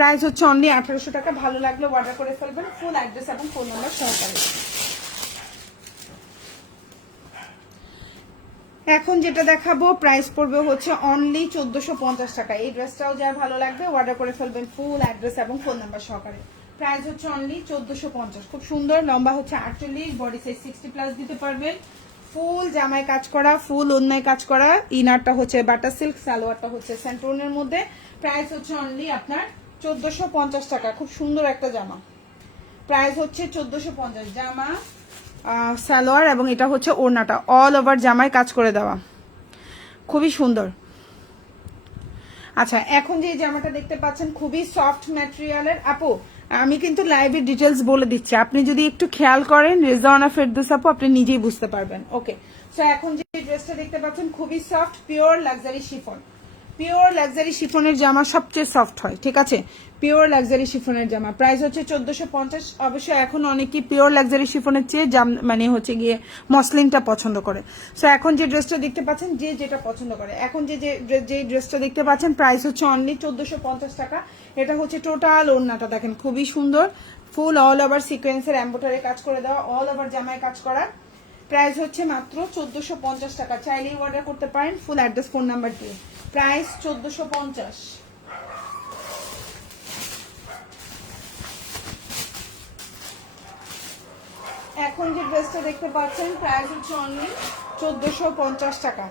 প্রাইস হচ্ছে অনলি 1800 টাকা। ভালো লাগলে অর্ডার করে ফেলবেন, ফুল অ্যাড্রেস এবং ফোন নাম্বার সহকারে। এখন যেটা দেখাবো প্রাইস পড়বে হচ্ছে অনলি 1450 টাকা। এই ড্রেসটাও যার ভালো লাগবে অর্ডার করে ফেলবেন, ফুল অ্যাড্রেস এবং ফোন নাম্বার সহকারে। প্রাইস হচ্ছে অনলি 1450। খুব সুন্দর, লম্বা হচ্ছে 48, বডি সাইজ 60+ দিতে পারবেন। ফুল জামায় কাজ করা, ফুল ওন্নায় কাজ করা। ইনারটা হচ্ছে বাটার সিল্ক, সালোয়ারটা হচ্ছে সেন্টোনের মধ্যে। প্রাইস হচ্ছে অনলি আপনার 1450 টাকা। খুব সুন্দর একটা জামা, প্রাইস হচ্ছে 1450। জামা সালোয়ার এবং এটা হচ্ছে ওড়নাটা, অল ওভার জামায় কাজ করে দেওয়া, খুবই সুন্দর। আচ্ছা, এখন যে জামাটা দেখতে পাচ্ছেন খুবই সফট ম্যাটেরিয়ালের। আপু আমি কিন্তু লাইভের ডিটেলস বলে দিচ্ছি, আপনি যদি একটু খেয়াল করেন রেজাওয়ানা ফেরদৌস আপু আপনি নিজেই বুঝতে পারবেন। ওকে, সো এখন যে ড্রেসটা দেখতে পাচ্ছেন খুবই soft, pure luxury chiffon. Pure luxury শিফনের জামা সবচেয়ে সফট হয়, ঠিক আছে? পিওর লাক্সারি শিফনের জামা প্রাইস হচ্ছে 1450। অবশ্যই এখন অনেকেই পিওর লাক্সারি শিফনের চেয়ে মানে হচ্ছে গিয়ে মসলিনটা পছন্দ করে। সো এখন যে ড্রেসটা দেখতে পাচ্ছেন যে যেটা পছন্দ করে, এখন যে ড্রেসটা দেখতে পাচ্ছেন প্রাইস হচ্ছে অনলি 1450 টাকা। এটা হচ্ছে টোটাল ওড়নাটা দেখেন খুবই সুন্দর, ফুল অল ওভার সিকোয়েন্সের এমব্রয়ডারি কাজ করে দেওয়া, অল ওভার জামায় কাজ করা। প্রাইস হচ্ছে মাত্র 1450 টাকা। চাইলেই অর্ডার করতে পারেন, ফুল অ্যাড্রেস ফোন নাম্বার দিয়ে। প্রাইস 1450। এখন যে ড্রেসটা দেখতে পাচ্ছেন প্রাইস হচ্ছে অনলি 1450 টাকা।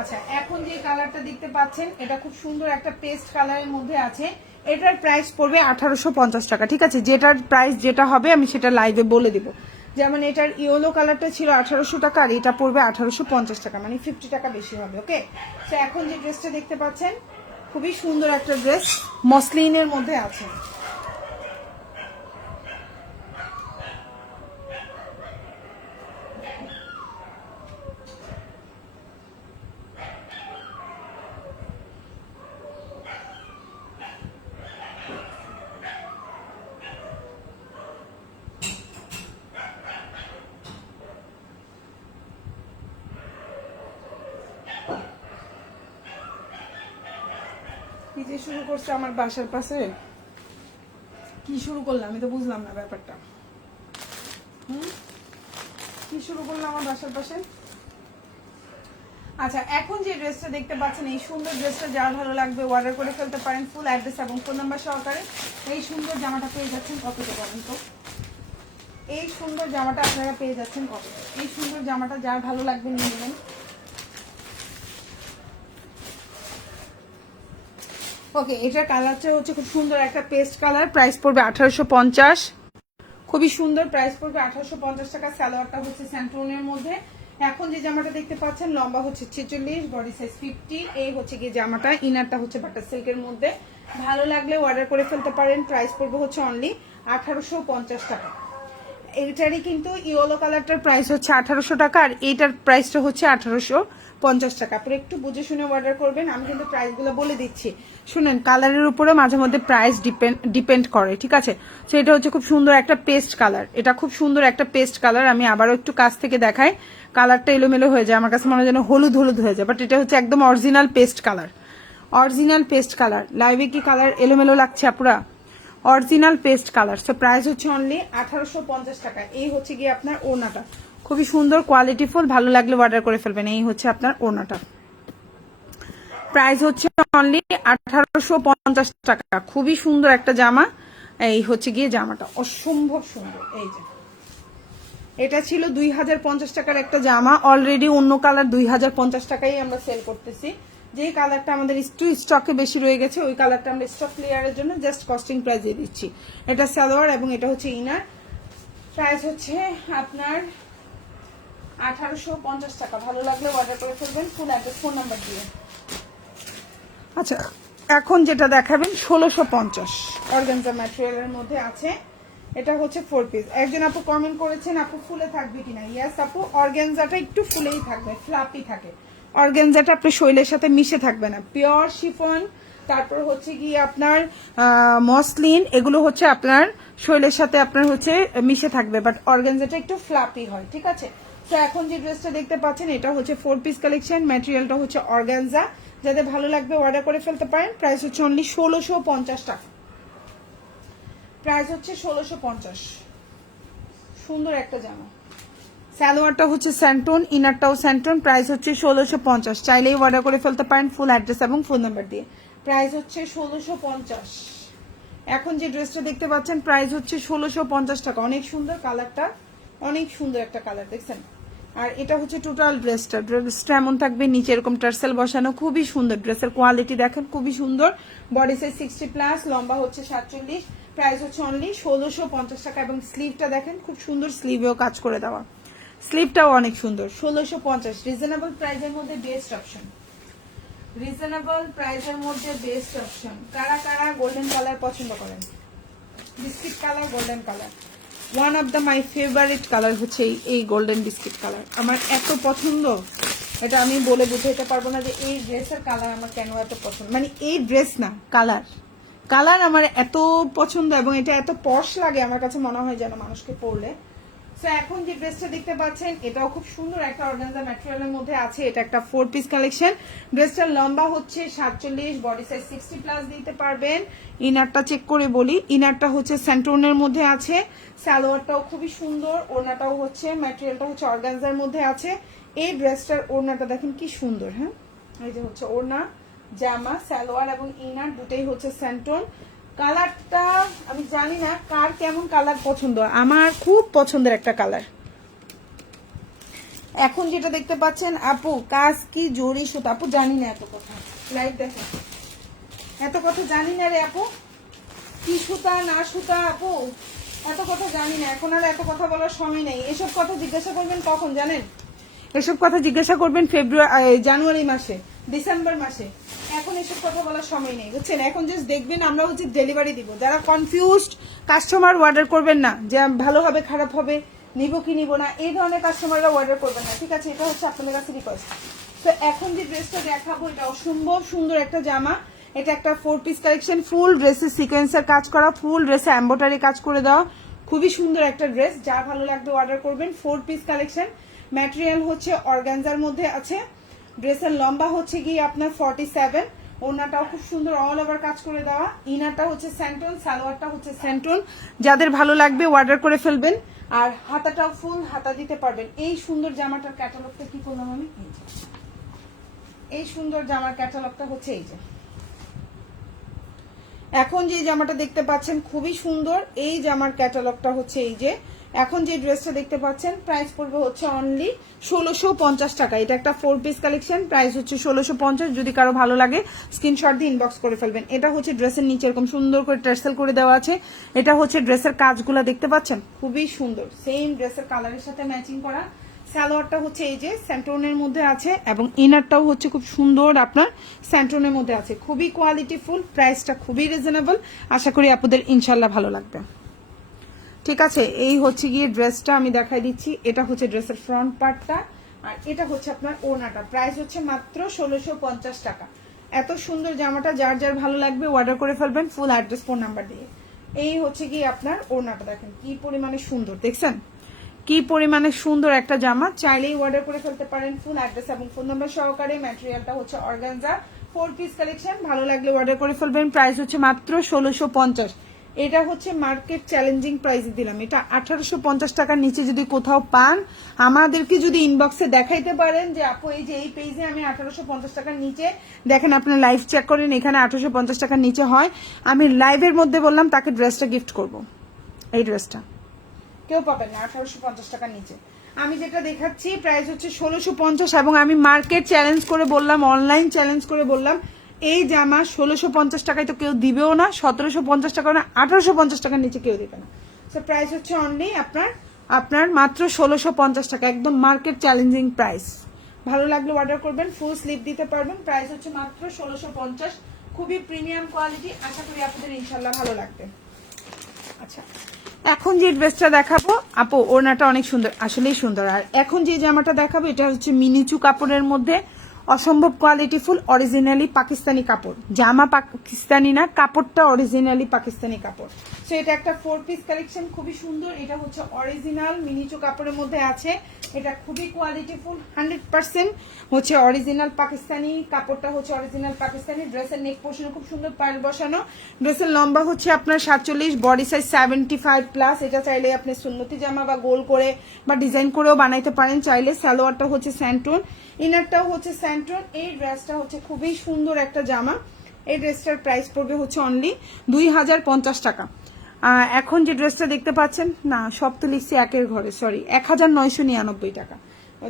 আচ্ছা, এখন যে কালারটা দেখতে পাচ্ছেন এটা খুব সুন্দর একটা পেস্ট কালারের মধ্যে আছে। এটার প্রাইস পড়বে 1850 টাকা, ঠিক আছে? যেটার প্রাইস যেটা হবে আমি সেটা লাইভে বলে দিব। যেমন এটার ইয়েলো কালারটা ছিল 1800 টাকা আর এটা পড়বে 1850 টাকা, মানে 50 টাকা বেশি হবে। ওকে, তো এখন যে ড্রেসটা দেখতে পাচ্ছেন খুবই সুন্দর একটা ড্রেস, মসলিনের মধ্যে আছে। কি যে শুরু করছে আমার বাসার পাশে, কি শুরু করলাম আমি তো বুঝলাম না ব্যাপারটা। কি শুরু করলাম আমার বাসার পাশে। আচ্ছা, এখন যে ড্রেসটা দেখতে পাচ্ছেন এই সুন্দর ড্রেসটা যার ভালো লাগবে অর্ডার করে ফেলতে পারেন, ফুল অ্যাড্রেস এবং ফোন নাম্বার সহকারে। এই সুন্দর জামাটা পেয়ে যাচ্ছেন কতটা বলেন তো? এই সুন্দর জামাটা আপনারা পেয়ে যাচ্ছেন কতটা? এই সুন্দর জামাটা যার ভালো লাগবে নিয়ে নেবেন। ওকে, এটার কালারটা হচ্ছে খুব সুন্দর একটা পেস্ট কালার, প্রাইস পড়বে 1850। খুবই সুন্দর, প্রাইস পড়বে 1850 টাকা। সালোয়ারটা হচ্ছে স্যান্টোনের মধ্যে। এখন যে জামাটা দেখতে পাচ্ছেন লম্বা হচ্ছে 46, বডি সাইজ 50। এই হচ্ছে গিয়ে জামাটা, ইনারটা হচ্ছে বাটার সিল্কের মধ্যে। ভালো লাগলে অর্ডার করে ফেলতে পারেন। প্রাইস পড়বে হচ্ছে অনলি 1850 টাকা। এইটারই কিন্তু ইয়েলো কালারটার প্রাইস হচ্ছে 1800 টাকা আর এইটার প্রাইসটা হচ্ছে 1850 টাকা। আপনি একটু বুঝে শুনে অর্ডার করবেন, আমি কিন্তু প্রাইসগুলো বলে দিচ্ছি। শুনেন, কালারের উপরে মাঝে মধ্যে প্রাইস ডিপেন্ড করে, ঠিক আছে? তো এটা হচ্ছে খুব সুন্দর একটা পেস্ট কালার, এটা খুব সুন্দর একটা পেস্ট কালার। আমি আবারও একটু কাছ থেকে দেখাই, কালারটা এলোমেলো হয়ে যায়, আমার কাছে মনে হয় যেন হলুদ হলুদ হয়ে যায়, বাট এটা হচ্ছে একদম original paste colour. Original paste colour. লাইভে কি কালার এলোমেলো লাগছে আপুরা? Original paste colour. So price হচ্ছে অনলি 1850 টাকা। এই হচ্ছে গিয়ে আপনার ওড়নাটা, খুবই সুন্দর কোয়ালিটিফুল, ভালো লাগলে অর্ডার করে ফেলবেন। এই হচ্ছে আপনার ওড়নাটা, প্রাইস হচ্ছে অনলি 1850 টাকা। খুবই সুন্দর একটা জামা। এই হচ্ছে গিয়ে জামাটা অসম্ভব সুন্দর। এই যে এটা ছিল 2050 টাকার একটা জামা, অলরেডি অন্য কালার 2050 টাকাই আমরা সেল করতেছি। যে কালারটা আমাদের স্টকে বেশি রয়ে গেছে ওই কালারটা আমরা স্টক ক্লিয়ারের জন্য জাস্ট কস্টিং প্রাইস দিয়ে দিচ্ছি। এটা সালোয়ার এবং এটা হচ্ছে ইনার। প্রাইস হচ্ছে আপনার 1850 টাকা। ভালো লাগলে অর্ডার করে ফেলবেন, ফুল অ্যাড্রেস ফোন নাম্বার দিয়ে। আচ্ছা, এখন যেটা দেখাবেন 1650 অর্গানজা ম্যাটেরিয়ালের মধ্যে আছে। এটা হচ্ছে 4 পিস। একজন আপু কমেন্ট করেছেন আপু ফুলে থাকবে কিনা। ইয়েস আপু, অর্গানজাটা একটু ফুলেই থাকবে, ফ্লাপি থাকে। অর্গানজাটা আপনার শরীরের সাথে মিশে থাকবে না। পিওর শিফন, তারপর হচ্ছে গিয়ে আপনার মসলিন, এগুলো হচ্ছে আপনার শরীরের সাথে আপনার হচ্ছে মিশে থাকবে, বাট অর্গানজাটা একটু ফ্লাপি হয়, ঠিক আছে? তো এখন যে ড্রেসটা দেখতে পাচ্ছেন এটা হচ্ছে 4 পিস কালেকশন, ম্যাটেরিয়ালটা হচ্ছে অর্গানজা। যাদের ভালো লাগবে অর্ডার করে ফেলতে পারেন। প্রাইস হচ্ছে অনলি 1650 টাকা। প্রাইস হচ্ছে 1650। সুন্দর একটা জামা। সালোয়ারটা হচ্ছে স্যান্টন, ইনারটাও স্যান্টন। প্রাইস হচ্ছে 1650। চাইলেই অর্ডার করে ফেলতে পারেন ফুল অ্যাড্রেস এবং ফোন নাম্বার দিয়ে। প্রাইস হচ্ছে 1650। এখন যে ড্রেসটা দেখতে পাচ্ছেন প্রাইস হচ্ছে 1650 টাকা। অনেক সুন্দর কালারটা, অনেক সুন্দর একটা কালার দেখছেন। আর এটা হচ্ছে টোটাল ড্রেসটা এমন থাকবে, নিচে এরকম টার্সেল বসানো, খুবই সুন্দর। ড্রেসের কোয়ালিটি দেখেন, খুবই সুন্দর। বডি সাইজ 60+, লম্বা হচ্ছে 47। প্রাইস হচ্ছে অনলি 1650 টাকা। এবং স্লিভটা দেখেন, খুব সুন্দর স্লিভেও কাজ করে দেওয়া, স্লিভটাও অনেক সুন্দর। 1650 রিজনেবল প্রাইসের মধ্যে বেস্ট অপশন, রিজনেবল প্রাইসের মধ্যে বেস্ট অপশন। কারা কারা গোল্ডেন কালার পছন্দ করেন? Biscuit colour, golden colour, one of the my favourite colour হচ্ছে এই গোল্ডেন বিস্কিট কালার। আমার এত পছন্দ, এটা আমি বলে বুঝাইতে পারবো না যে এই ড্রেসের কালার আমার কেন এত পছন্দ। মানে এই ড্রেস না, কালার, কালার আমার এত পছন্দ এবং এটা এত পশ লাগে আমার কাছে, মনে হয় যেন মানুষকে পরলে। সো এখন যে ড্রেসটা দেখতে পাচ্ছেন এটাও খুব সুন্দর একটা অর্গানজা ম্যাটেরিয়ালের মধ্যে আছে। এটা একটা 4 পিস কালেকশন। ড্রেসটার লম্বা হচ্ছে 47, বডি সাইজ 60+ দিতে পারবেন। ইনারটা চেক করে বলি, ইনারটা হচ্ছে স্যান্টোনের মধ্যে আছে। সালোয়ারটাও খুবই সুন্দর, ওড়নাটাও হচ্ছে ম্যাটেরিয়ালটা হচ্ছে অর্গানজার মধ্যে আছে। এই ড্রেসটার ওড়নাটা দেখেন কি সুন্দর। হ্যাঁ, এই যে হচ্ছে ওড়না, জামা, সালোয়ার এবং ইনার দুটেই হচ্ছে স্যান্টোন। কালারটা আমি জানি না কার কেমন কালার পছন্দ, আমার খুব পছন্দের একটা কালার। এখন যেটা দেখতে পাচ্ছেন আপু, কাজ কি জরি সুতা? আপু জানি না এত কথা, লাইভ দেখেন, এত কথা জানি না রে আপু, কি সুতা না সুতা আপু এত কথা জানি না। এখন আর এত কথা বলার সময় নেই। এসব কথা জিজ্ঞাসা করবেন কখন জানেন? এসব কথা জিজ্ঞাসা করবেন জানুয়ারি মাসে, ডিসেম্বর মাসে। এখন এসব কথা বলার সময় নেই, বুঝছেন? এখন জাস্ট দেখবেন আমরা হচ্ছে ডেলিভারি দিব। যারা কনফিউজড কাস্টমার অর্ডার করবেন না, যে ভালো হবে খারাপ হবে, নিব কি নিব না, এই ধরনের কাস্টমাররা অর্ডার করবেন না, ঠিক আছে? এটা হচ্ছে আপনাদের কাছে রিকোয়েস্ট। তো এখন যে ড্রেসটা দেখাবো এটা অসম্ভব সুন্দর একটা জামা। এটা একটা 4 পিস কালেকশন, ফুল ড্রেসে সিকোয়েন্সের কাজ করা, ফুল ড্রেসে এমব্রয়ডারি কাজ করে দেওয়া, খুবই সুন্দর একটা ড্রেস। যা ভালো লাগবে অর্ডার করবেন। 4 পিস কালেকশন, ম্যাটেরিয়াল হচ্ছে অর্গানজার মধ্যে আছে। ড্রেসের লম্বা হচ্ছে গিয়ে আপনার 47, ওড়নাটাও খুব সুন্দর অল ওভার কাজ করে দেওয়া। ইনারটা হচ্ছে স্যান্টন, সালোয়ারটা হচ্ছে স্যান্টন। যাদের ভালো লাগবে অর্ডার করে ফেলবেন। আর হাতাটাও ফুল হাতা দিতে পারবেন। এই সুন্দর জামাটার ক্যাটালগটা কি করলাম আমি, এই সুন্দর জামার ক্যাটালগটা হচ্ছে এই যে। এখন যে জামাটা দেখতে পাচ্ছেন খুবই সুন্দর, এই জামার ক্যাটালগটা হচ্ছে এই যে। এখন যে ড্রেসটা দেখতে পাচ্ছেন প্রাইস পড়বে হচ্ছে অনলি 1650 টাকা। এটা একটা 4 পিস কালেকশন, প্রাইস হচ্ছে 1650। যদি কারো ভালো লাগে স্ক্রিনশট দিয়ে ইনবক্স করে ফেলবেন। এটা হচ্ছে ড্রেসের নিচে এরকম সুন্দর করে টার্সেল করে দেওয়া আছে। এটা হচ্ছে ড্রেসের কাজগুলো দেখতে পাচ্ছেন, খুবই সুন্দর, সেম ড্রেসের কালারের সাথে ম্যাচিং করা। সালোয়ারটা হচ্ছে এই যে স্যান্টোনের মধ্যে আছে এবং ইনারটাও হচ্ছে খুব সুন্দর আপনার স্যান্টোনের মধ্যে আছে, খুবই কোয়ালিটিফুল। প্রাইসটা খুবই রিজনেবল। আশা করি আপনাদের ইনশাল্লাহ ভালো লাগবে। ঠিক আছে, এই হচ্ছে গিয়ে ড্রেসটা আমি দেখাই দিচ্ছি। এটা হচ্ছে ড্রেসের ফ্রন্ট পার্টটা, আর এটা হচ্ছে আপনার ওড়নাটা। প্রাইস হচ্ছে মাত্র 1650 টাকা। এত সুন্দর জামাটা যার যার ভালো লাগবে অর্ডার করে ফেলবেন ফুল অ্যাড্রেস ফোন নাম্বার দিয়ে। এই হচ্ছে গিয়ে আপনার ওড়নাটা, দেখেন কি পরিমাণে সুন্দর, দেখছেন কি পরিমাণে সুন্দর একটা জামা। চাইলেই অর্ডার করে ফেলতে পারেন ফুল অ্যাড্রেস এবং ফোন নাম্বার সহকারে। ম্যাটেরিয়ালটা হচ্ছে অর্গানজা, 4 পিস কালেকশন। ভালো লাগলে অর্ডার করে ফেলবেন। প্রাইস হচ্ছে মাত্র 1650। এটা হচ্ছে মার্কেট চ্যালেঞ্জিং প্রাইস দিলাম। এটা 1850 টাকার নিচে যদি কোথাও পান, আমাদেরকে যদি ইনবক্সে দেখাইতে পারেন যে আপু এই যে এই পেজে আমি 1850 টাকার নিচে, দেখেন আপনার লাইভ চেক করেন, এখানে 1850 টাকার নিচে হয়, আমি লাইভের মধ্যে বললাম তাকে ড্রেসটা গিফট করব। এই ড্রেসটা কেউ পাবেন না 1850 টাকার নিচে। আমি যেটা দেখাচ্ছি প্রাইস হচ্ছে 1650 এবং আমি মার্কেট চ্যালেঞ্জ করে বললাম, অনলাইন চ্যালেঞ্জ করে বললাম এই জামা 1650 টাকায় তো কেউ দিবেও না, 1750 টাকা না, 1850 টাকার নিচে কেউ দিবে না। সো প্রাইস হচ্ছে অনলি আপনার মাত্র 1650 টাকা, একদম মার্কেট চ্যালেঞ্জিং প্রাইস। ভালো লাগলে অর্ডার করবেন, ফুল স্লিভ দিতে পারবেন। প্রাইস হচ্ছে মাত্র 1650, খুবই প্রিমিয়াম কোয়ালিটি। আশা করি আপনাদের ইনশাল্লাহ ভালো লাগবে। আচ্ছা, এখন যে ড্রেসটা দেখাবো আপু, ওড়নাটা অনেক সুন্দর, আসলেই সুন্দর। আর এখন যে জামাটা দেখাবো এটা হচ্ছে মিনিচু কাপড়ের মধ্যে, অসম্ভব কোয়ালিটিফুল, অরিজিনালি পাকিস্তানি কাপড়। জামা পাকিস্তানি না, কাপড়টা অরিজিনালি পাকিস্তানি কাপড়। সো এটা একটা 4 পিস কালেকশন, খুবই সুন্দর। এটা হচ্ছে অরিজিনাল মিনিচো কাপড়ের মধ্যে আছে, এটা খুবই কোয়ালিটিফুল, 100% হচ্ছে অরিজিনাল পাকিস্তানি কাপড়টা, হচ্ছে অরিজিনাল পাকিস্তানি। ড্রেসের নেক পোর্শনে খুব সুন্দর পার্ল বসানো। ড্রেসের লম্বা হচ্ছে আপনার 47, বডি সাইজ 75 প্লাস। এটা চাইলে আপনি সুন্নতি জামা বা গোল করে বা ডিজাইন করেও বানাইতে পারেন চাইলে। সালোয়ারটা হচ্ছে স্যান্টন, ইনারটাও হচ্ছে স্যান্টন। এই ড্রেসটা হচ্ছে খুবই সুন্দর একটা জামা। এই ড্রেসটার প্রাইস পড়বে হচ্ছে অনলি 2050 টাকা। এখন যে ড্রেসটা দেখতে পাচ্ছেন, না সব তো লিখছি একের ঘরে, সরি, 1999 টাকা,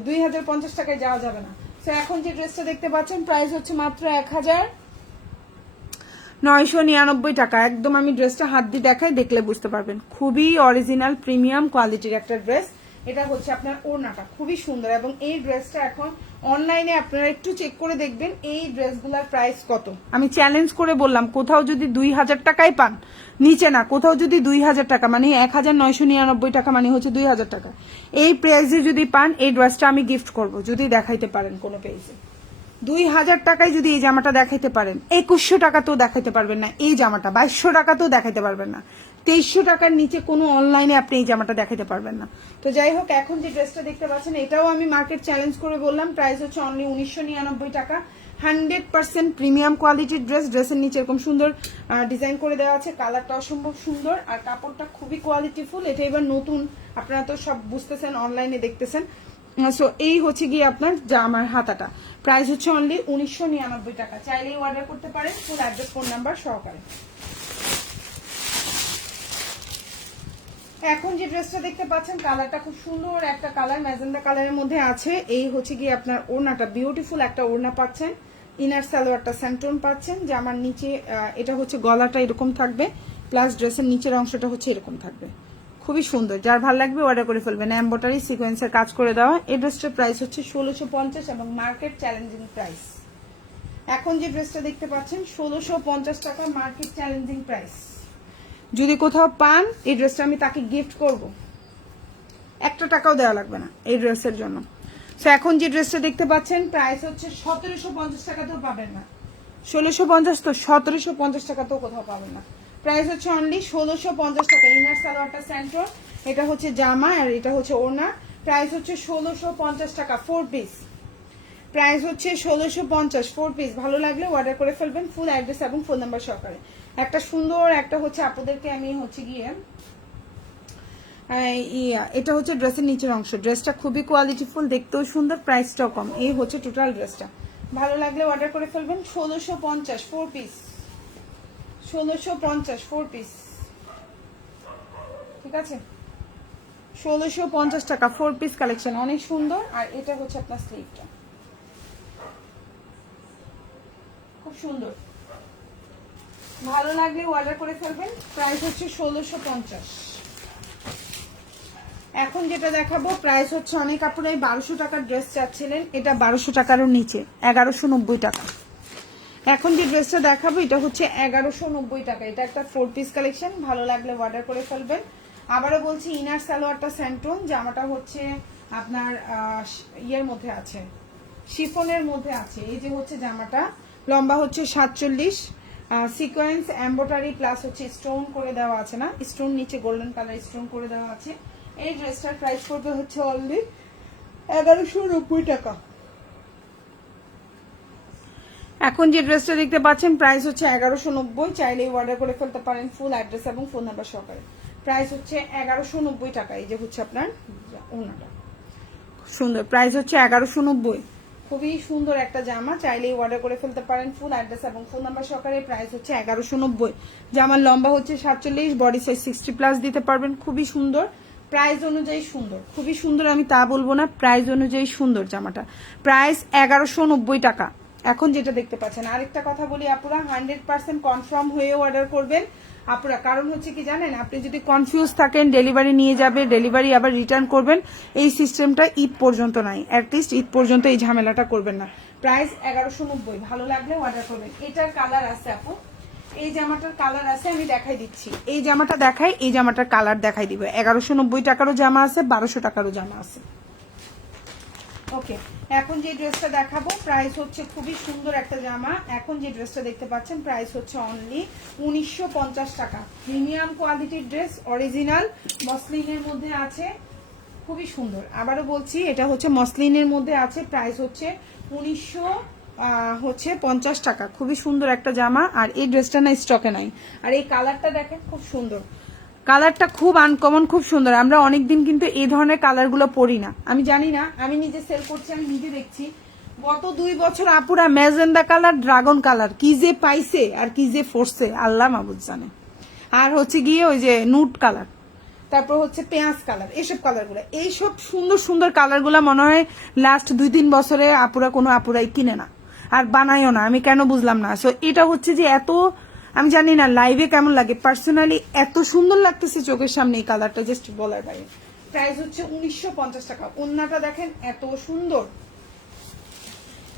2050 টাকায় যাওয়া যাবে না। তো এখন যে ড্রেসটা দেখতে পাচ্ছেন প্রাইস হচ্ছে মাত্র 1999 টাকা। একদম আমি ড্রেসটা হাত দিয়ে দেখাই, দেখলে বুঝতে পারবেন। খুবই অরিজিনাল প্রিমিয়াম কোয়ালিটির একটা ড্রেস। এটা হচ্ছে আপনার ওড়নাটা খুবই সুন্দর, এবং এই ড্রেসটা এখন অনলাইনে আপনারা একটু চেক করে দেখবেন এই ড্রেসগুলোর প্রাইস কত। আমি চ্যালেঞ্জ করে বললাম, কোথাও যদি 2000 টাকায় পান, নিচে না, কোথাও যদি 2000 টাকা মানে 1999 টাকা মানে হচ্ছে 2000 টাকা, এই প্রাইসে যদি পান এই ড্রেসটা আমি গিফট করব যদি দেখাইতে পারেন কোনো পেজে। 2000 টাকায় যদি এই জামাটা দেখাইতে পারেন, 2100 টাকা তো দেখাইতে পারবেন না এই জামাটা, 2200 টাকা তো দেখাইতে পারবেন না, 2300 টাকার নিচে কোনো অনলাইনে আপনি এই জামাটা দেখাইতে পারবেন না। তো যাই হোক, এখন যে ড্রেসটা দেখতে পাচ্ছেন এটাও আমি মার্কেট চ্যালেঞ্জ করে বললাম, প্রাইস হচ্ছে অনলি 1999 টাকা। 100% প্রিমিয়াম কোয়ালিটির ড্রেস। ড্রেসের নিচে এরকম সুন্দর ডিজাইন করে দেওয়া আছে, কালারটা অসম্ভব সুন্দর, আর কাপড়টা খুবই কোয়ালিটিফুল। এটা এবার নতুন, আপনারা তো সব বুঝতেছেন, অনলাইনে দেখতেছেন। সো এই হচ্ছে গিয়ে আপনার জামার হাতাটা, প্রাইস হচ্ছে অনলি 1999 টাকা। চাইলেই অর্ডার করতে পারেন ফুল অ্যাড্রেস ফোন নাম্বার সহকারে। এখন যে ড্রেসটা দেখতে পাচ্ছেন কালারটা খুব সুন্দর একটা কালার, ম্যাজেন্ডা কালারের মধ্যে আছে। এই হচ্ছে গিয়ে আপনার ওড়নাটা, বিউটিফুল একটা ওড়না পাচ্ছেন। ইনার সালোয়ারটা স্যান্টন পাচ্ছেন, জামার নিচে এটা হচ্ছে গলাটা এরকম থাকবে, প্লাস ড্রেসের নিচের অংশটা হচ্ছে এরকম থাকবে, খুবই সুন্দর। যার ভালো লাগবে অর্ডার করে ফেলবেন। এমব্রয়ডারি সিকোয়েন্সের কাজ করে দেওয়া। এই ড্রেসটার প্রাইস হচ্ছে 1650 এবং মার্কেট চ্যালেঞ্জিং প্রাইস। এখন যে ড্রেসটা দেখতে পাচ্ছেন 1650 টাকা, মার্কেট চ্যালেঞ্জিং প্রাইস। যদি কোথাও পান এই ড্রেসটা আমি তাকে গিফট করব, 1 টাকাও দেওয়া লাগবে না এই ড্রেসের জন্য। সো এখন যে ড্রেসটা দেখতে পাচ্ছেন প্রাইস হচ্ছে 1750 টাকাতেও পাবেন না, 1650 তো 1750 টাকাতেও কোথাও পাবেন না। প্রাইস হচ্ছে অনলি 1650 টাকা। ইনার সালোয়ারটা সেন্টার, এটা হচ্ছে জামা আর এটা হচ্ছে ওড়না। প্রাইস হচ্ছে 1650 টাকা, 4 পিস। প্রাইস হচ্ছে 1650, 4 পিস। ভালো লাগলে অর্ডার করে ফেলবেন ফুল অ্যাড্রেস এবং ফোন নাম্বার সহকারে। একটা সুন্দর একটা হচ্ছে আপনাদেরকে আমি হচ্ছে গিয়ে এটা হচ্ছে ড্রেসের নিচের অংশ। ড্রেসটা খুবই কোয়ালিটিফুল, দেখতেও সুন্দর, প্রাইসটাও কম। এই হচ্ছে টোটাল ড্রেসটা। ভালো লাগলে অর্ডার করে ফেলবেন। 1650, 4 পিস, 1650, 4 পিস, ঠিক আছে। 1650 টাকা, 4 পিস কালেকশন, অনেক সুন্দর। আর এটা হচ্ছে আপনার স্লিভটা, খুব সুন্দর। ভালো লাগলে অর্ডার করে ফেলবেন। প্রাইস হচ্ছে 1650। এখন যেটা দেখাবো প্রাইস হচ্ছে, অনেক আপনারা 1200 টাকার ড্রেস চাচ্ছিলেন, এটা 1200 টাকারও নিচে, 1190 টাকা। এখন যে ড্রেসটা দেখাবো এটা হচ্ছে 1190 টাকা। এটা একটা 4 পিস কালেকশন, ভালো লাগলে অর্ডার করে ফেলবেন। আবারও বলছি, ইনার সালোয়ারটা স্যান্টন, জামাটা হচ্ছে আপনার ইয়ের মধ্যে আছে, শিফনের মধ্যে আছে। এই যে হচ্ছে জামাটা, লম্বা হচ্ছে 47, সিকোয়েন্স এমব্রয়ডারি প্লাস হচ্ছে স্টোন করে দেওয়া আছে, না স্টোন, নিচে গোল্ডেন কালার স্টোন করে দেওয়া আছে। এই ড্রেসটার প্রাইস পড়বে হচ্ছে অনলি 1190 টাকা। এখন যে ড্রেসটা দেখতে পাচ্ছেন প্রাইস হচ্ছে 1190, চাইলে অর্ডার করে ফেলতে পারেন ফুল অ্যাড্রেস এবং ফোন নাম্বার সহকারে। প্রাইস হচ্ছে 1190 টাকা। এই যে হচ্ছে আপনার ওনাটা, সুন্দর, প্রাইস হচ্ছে 1190। খুবই সুন্দর একটা জামা, চাইলেই অর্ডার করে ফেলতে পারেন ফুল অ্যাড্রেস এবং ফোন নাম্বার সহকারে। প্রাইস হচ্ছে 1190। জামার লম্বা হচ্ছে 47, বডি সাইজ 60 প্লাস দিতে পারবেন। খুবই সুন্দর, প্রাইস অনুযায়ী সুন্দর, খুবই সুন্দর, আমি তা বলবো না, প্রাইস অনুযায়ী সুন্দর জামাটা। প্রাইস 1190 টাকা। এখন যেটা দেখতে পাচ্ছেন, আরেকটা কথা বলি আপুরা, 100% কনফার্ম হয়ে অর্ডার করবেন আপুরা। কারণ হচ্ছে কি জানেন, আপনি যদি কনফিউজ থাকেন, ডেলিভারি নিয়ে যাবে, ডেলিভারি আবার রিটার্ন করবেন, এই সিস্টেমটা ঈদ পর্যন্ত নাই। অ্যাটলিস্ট ঈদ পর্যন্ত এই ঝামেলাটা করবেন না। প্রাইস 1190, ভালো লাগলে অর্ডার করবেন। এটার কালার আছে আপু, এই জামাটার কালার আছে, আমি দেখাই দিচ্ছি। এই জামাটা দেখাই, এই জামাটার কালার দেখাই দিব। 1190 টাকারও জামা আছে, 1200 টাকারও জামা আছে। ওকে, এখন যে ড্রেসটা দেখাবো প্রাইস হচ্ছে খুবই সুন্দর একটা জামা। এখন যে ড্রেসটা দেখতে পাচ্ছেন প্রাইস হচ্ছে অনলি 1950 টাকা। প্রিমিয়াম কোয়ালিটির ড্রেস, অরিজিনাল মসলিনের মধ্যে আছে, খুবই সুন্দর। আবারও বলছি এটা হচ্ছে মসলিনের মধ্যে আছে, প্রাইস হচ্ছে 1950 টাকা। খুবই সুন্দর একটা জামা। আর এই ড্রেসটা না স্টকে নাই। আর এই কালারটা দেখেন খুব সুন্দর, কালারটা খুব আনকমন, খুব সুন্দর। আমরা অনেকদিন কিন্তু এই ধরনের কালারগুলো পরি না। আমি জানি না, আমি নিজে সেল করছি, আমি নিজে দেখছি গত 2 বছর আপুরা ম্যাজেন্ডা কালার, ড্রাগন কালার কি যে পাইছে আর কি যে ফোরছে আল্লাহ মাবুদ জানে। আর হচ্ছে গিয়ে ওই যে নুট কালার, তারপর হচ্ছে পেঁয়াজ কালার, এইসব কালারগুলো, এইসব সুন্দর সুন্দর কালারগুলো মনে হয় লাস্ট 2-3 বছরে আপুরা কোনো আপুরাই কিনে না আর বানায়ও না। আমি কেন বুঝলাম না। সো এটা হচ্ছে যে এত, আমি জানি না লাইভে কেমন লাগে, পার্সোনালি এত সুন্দর লাগতেছে চোখের সামনে এই কালারটা, জাস্ট বলার বাইরে। প্রাইস হচ্ছে 1950 টাকা। ওন্নাটা দেখেন এত সুন্দর,